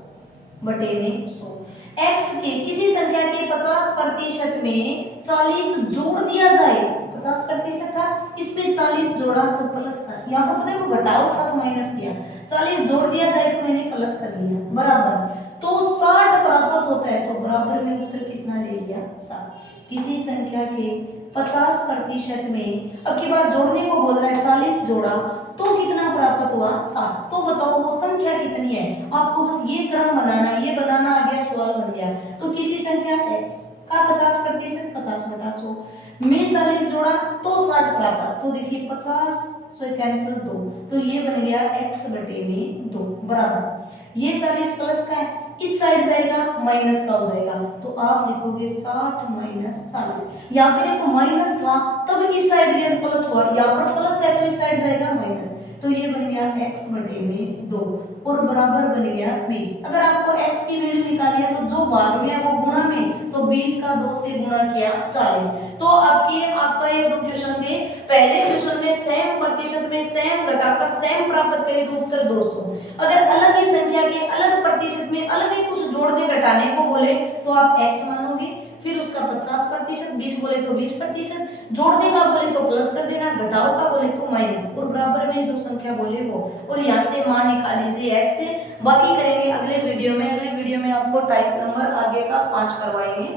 बटे में 100, x के किसी संख्या के 50% में 40 जोड़ दिया जाए, 50% था, इसमें 40 जोड़ा तो प्लस था, यहाँ पर पता है वो घटाओ था तो माइनस किया, 40 जोड़ दिया जाए तो मैंने प्लस कर लिया, बराबर, तो 60 प्राप्त होता है, तो बराबर में उत्तर कितना ले लिया 60। किसी संख्या के 50% में, अब की बार जोड़ने को बोल रहा है, 40 जोड़ा तो कितना प्राप्त हुआ 60। तो बताओ वो संख्या कितनी है, आपको बस ये क्रम बनाना, ये बनाना आ गया, सवाल बन गया। तो किसी संख्या x का 50%, 50 बटा 100 में 40 जोड़ा तो 60 प्राप्त, तो देखिए 50 से कैंसिल 2, तो ये बन गया x बटे में 2 बराबर, ये 40 प्लस का है, इस साइड जाएगा माइनस का हो जाएगा, तो आप लिखोगे 60 माइनस 40। यहाँ पे देखो माइनस था तब इस साइड गया प्लस हुआ, यहाँ पर प्लस है तो इस साइड जाएगा माइनस, तो ये बन गया x बटे में 2 और बराबर बन गया 20। अगर आपको x की वैल्यू निकाली है तो जो भाग में है वो गुणा में, तो 20 का 2 से गुणा किया 40। तो आपका ये 2 क्वेश्चन थे। पहले क्वेश्चन में सेम प्रतिशत में सेम घटाकर सेम प्राप्त करें तो उत्तर 200। अगर अलग ही संख्या के अलग प्रतिशत में अलग ही कुछ जोड़ने घटाने को बोले तो आप x मानोगे, फिर उसका 50%, 20 बोले तो 20%, जोड़ने का बोले तो प्लस कर देना, घटाओ का बोले तो माइनस, और बराबर में जो संख्या बोले वो, और यहाँ से मान निकाल लीजिए x से। बाकी करेंगे अगले वीडियो में। अगले वीडियो में आपको टाइप नंबर आगे का 5 करवाएंगे।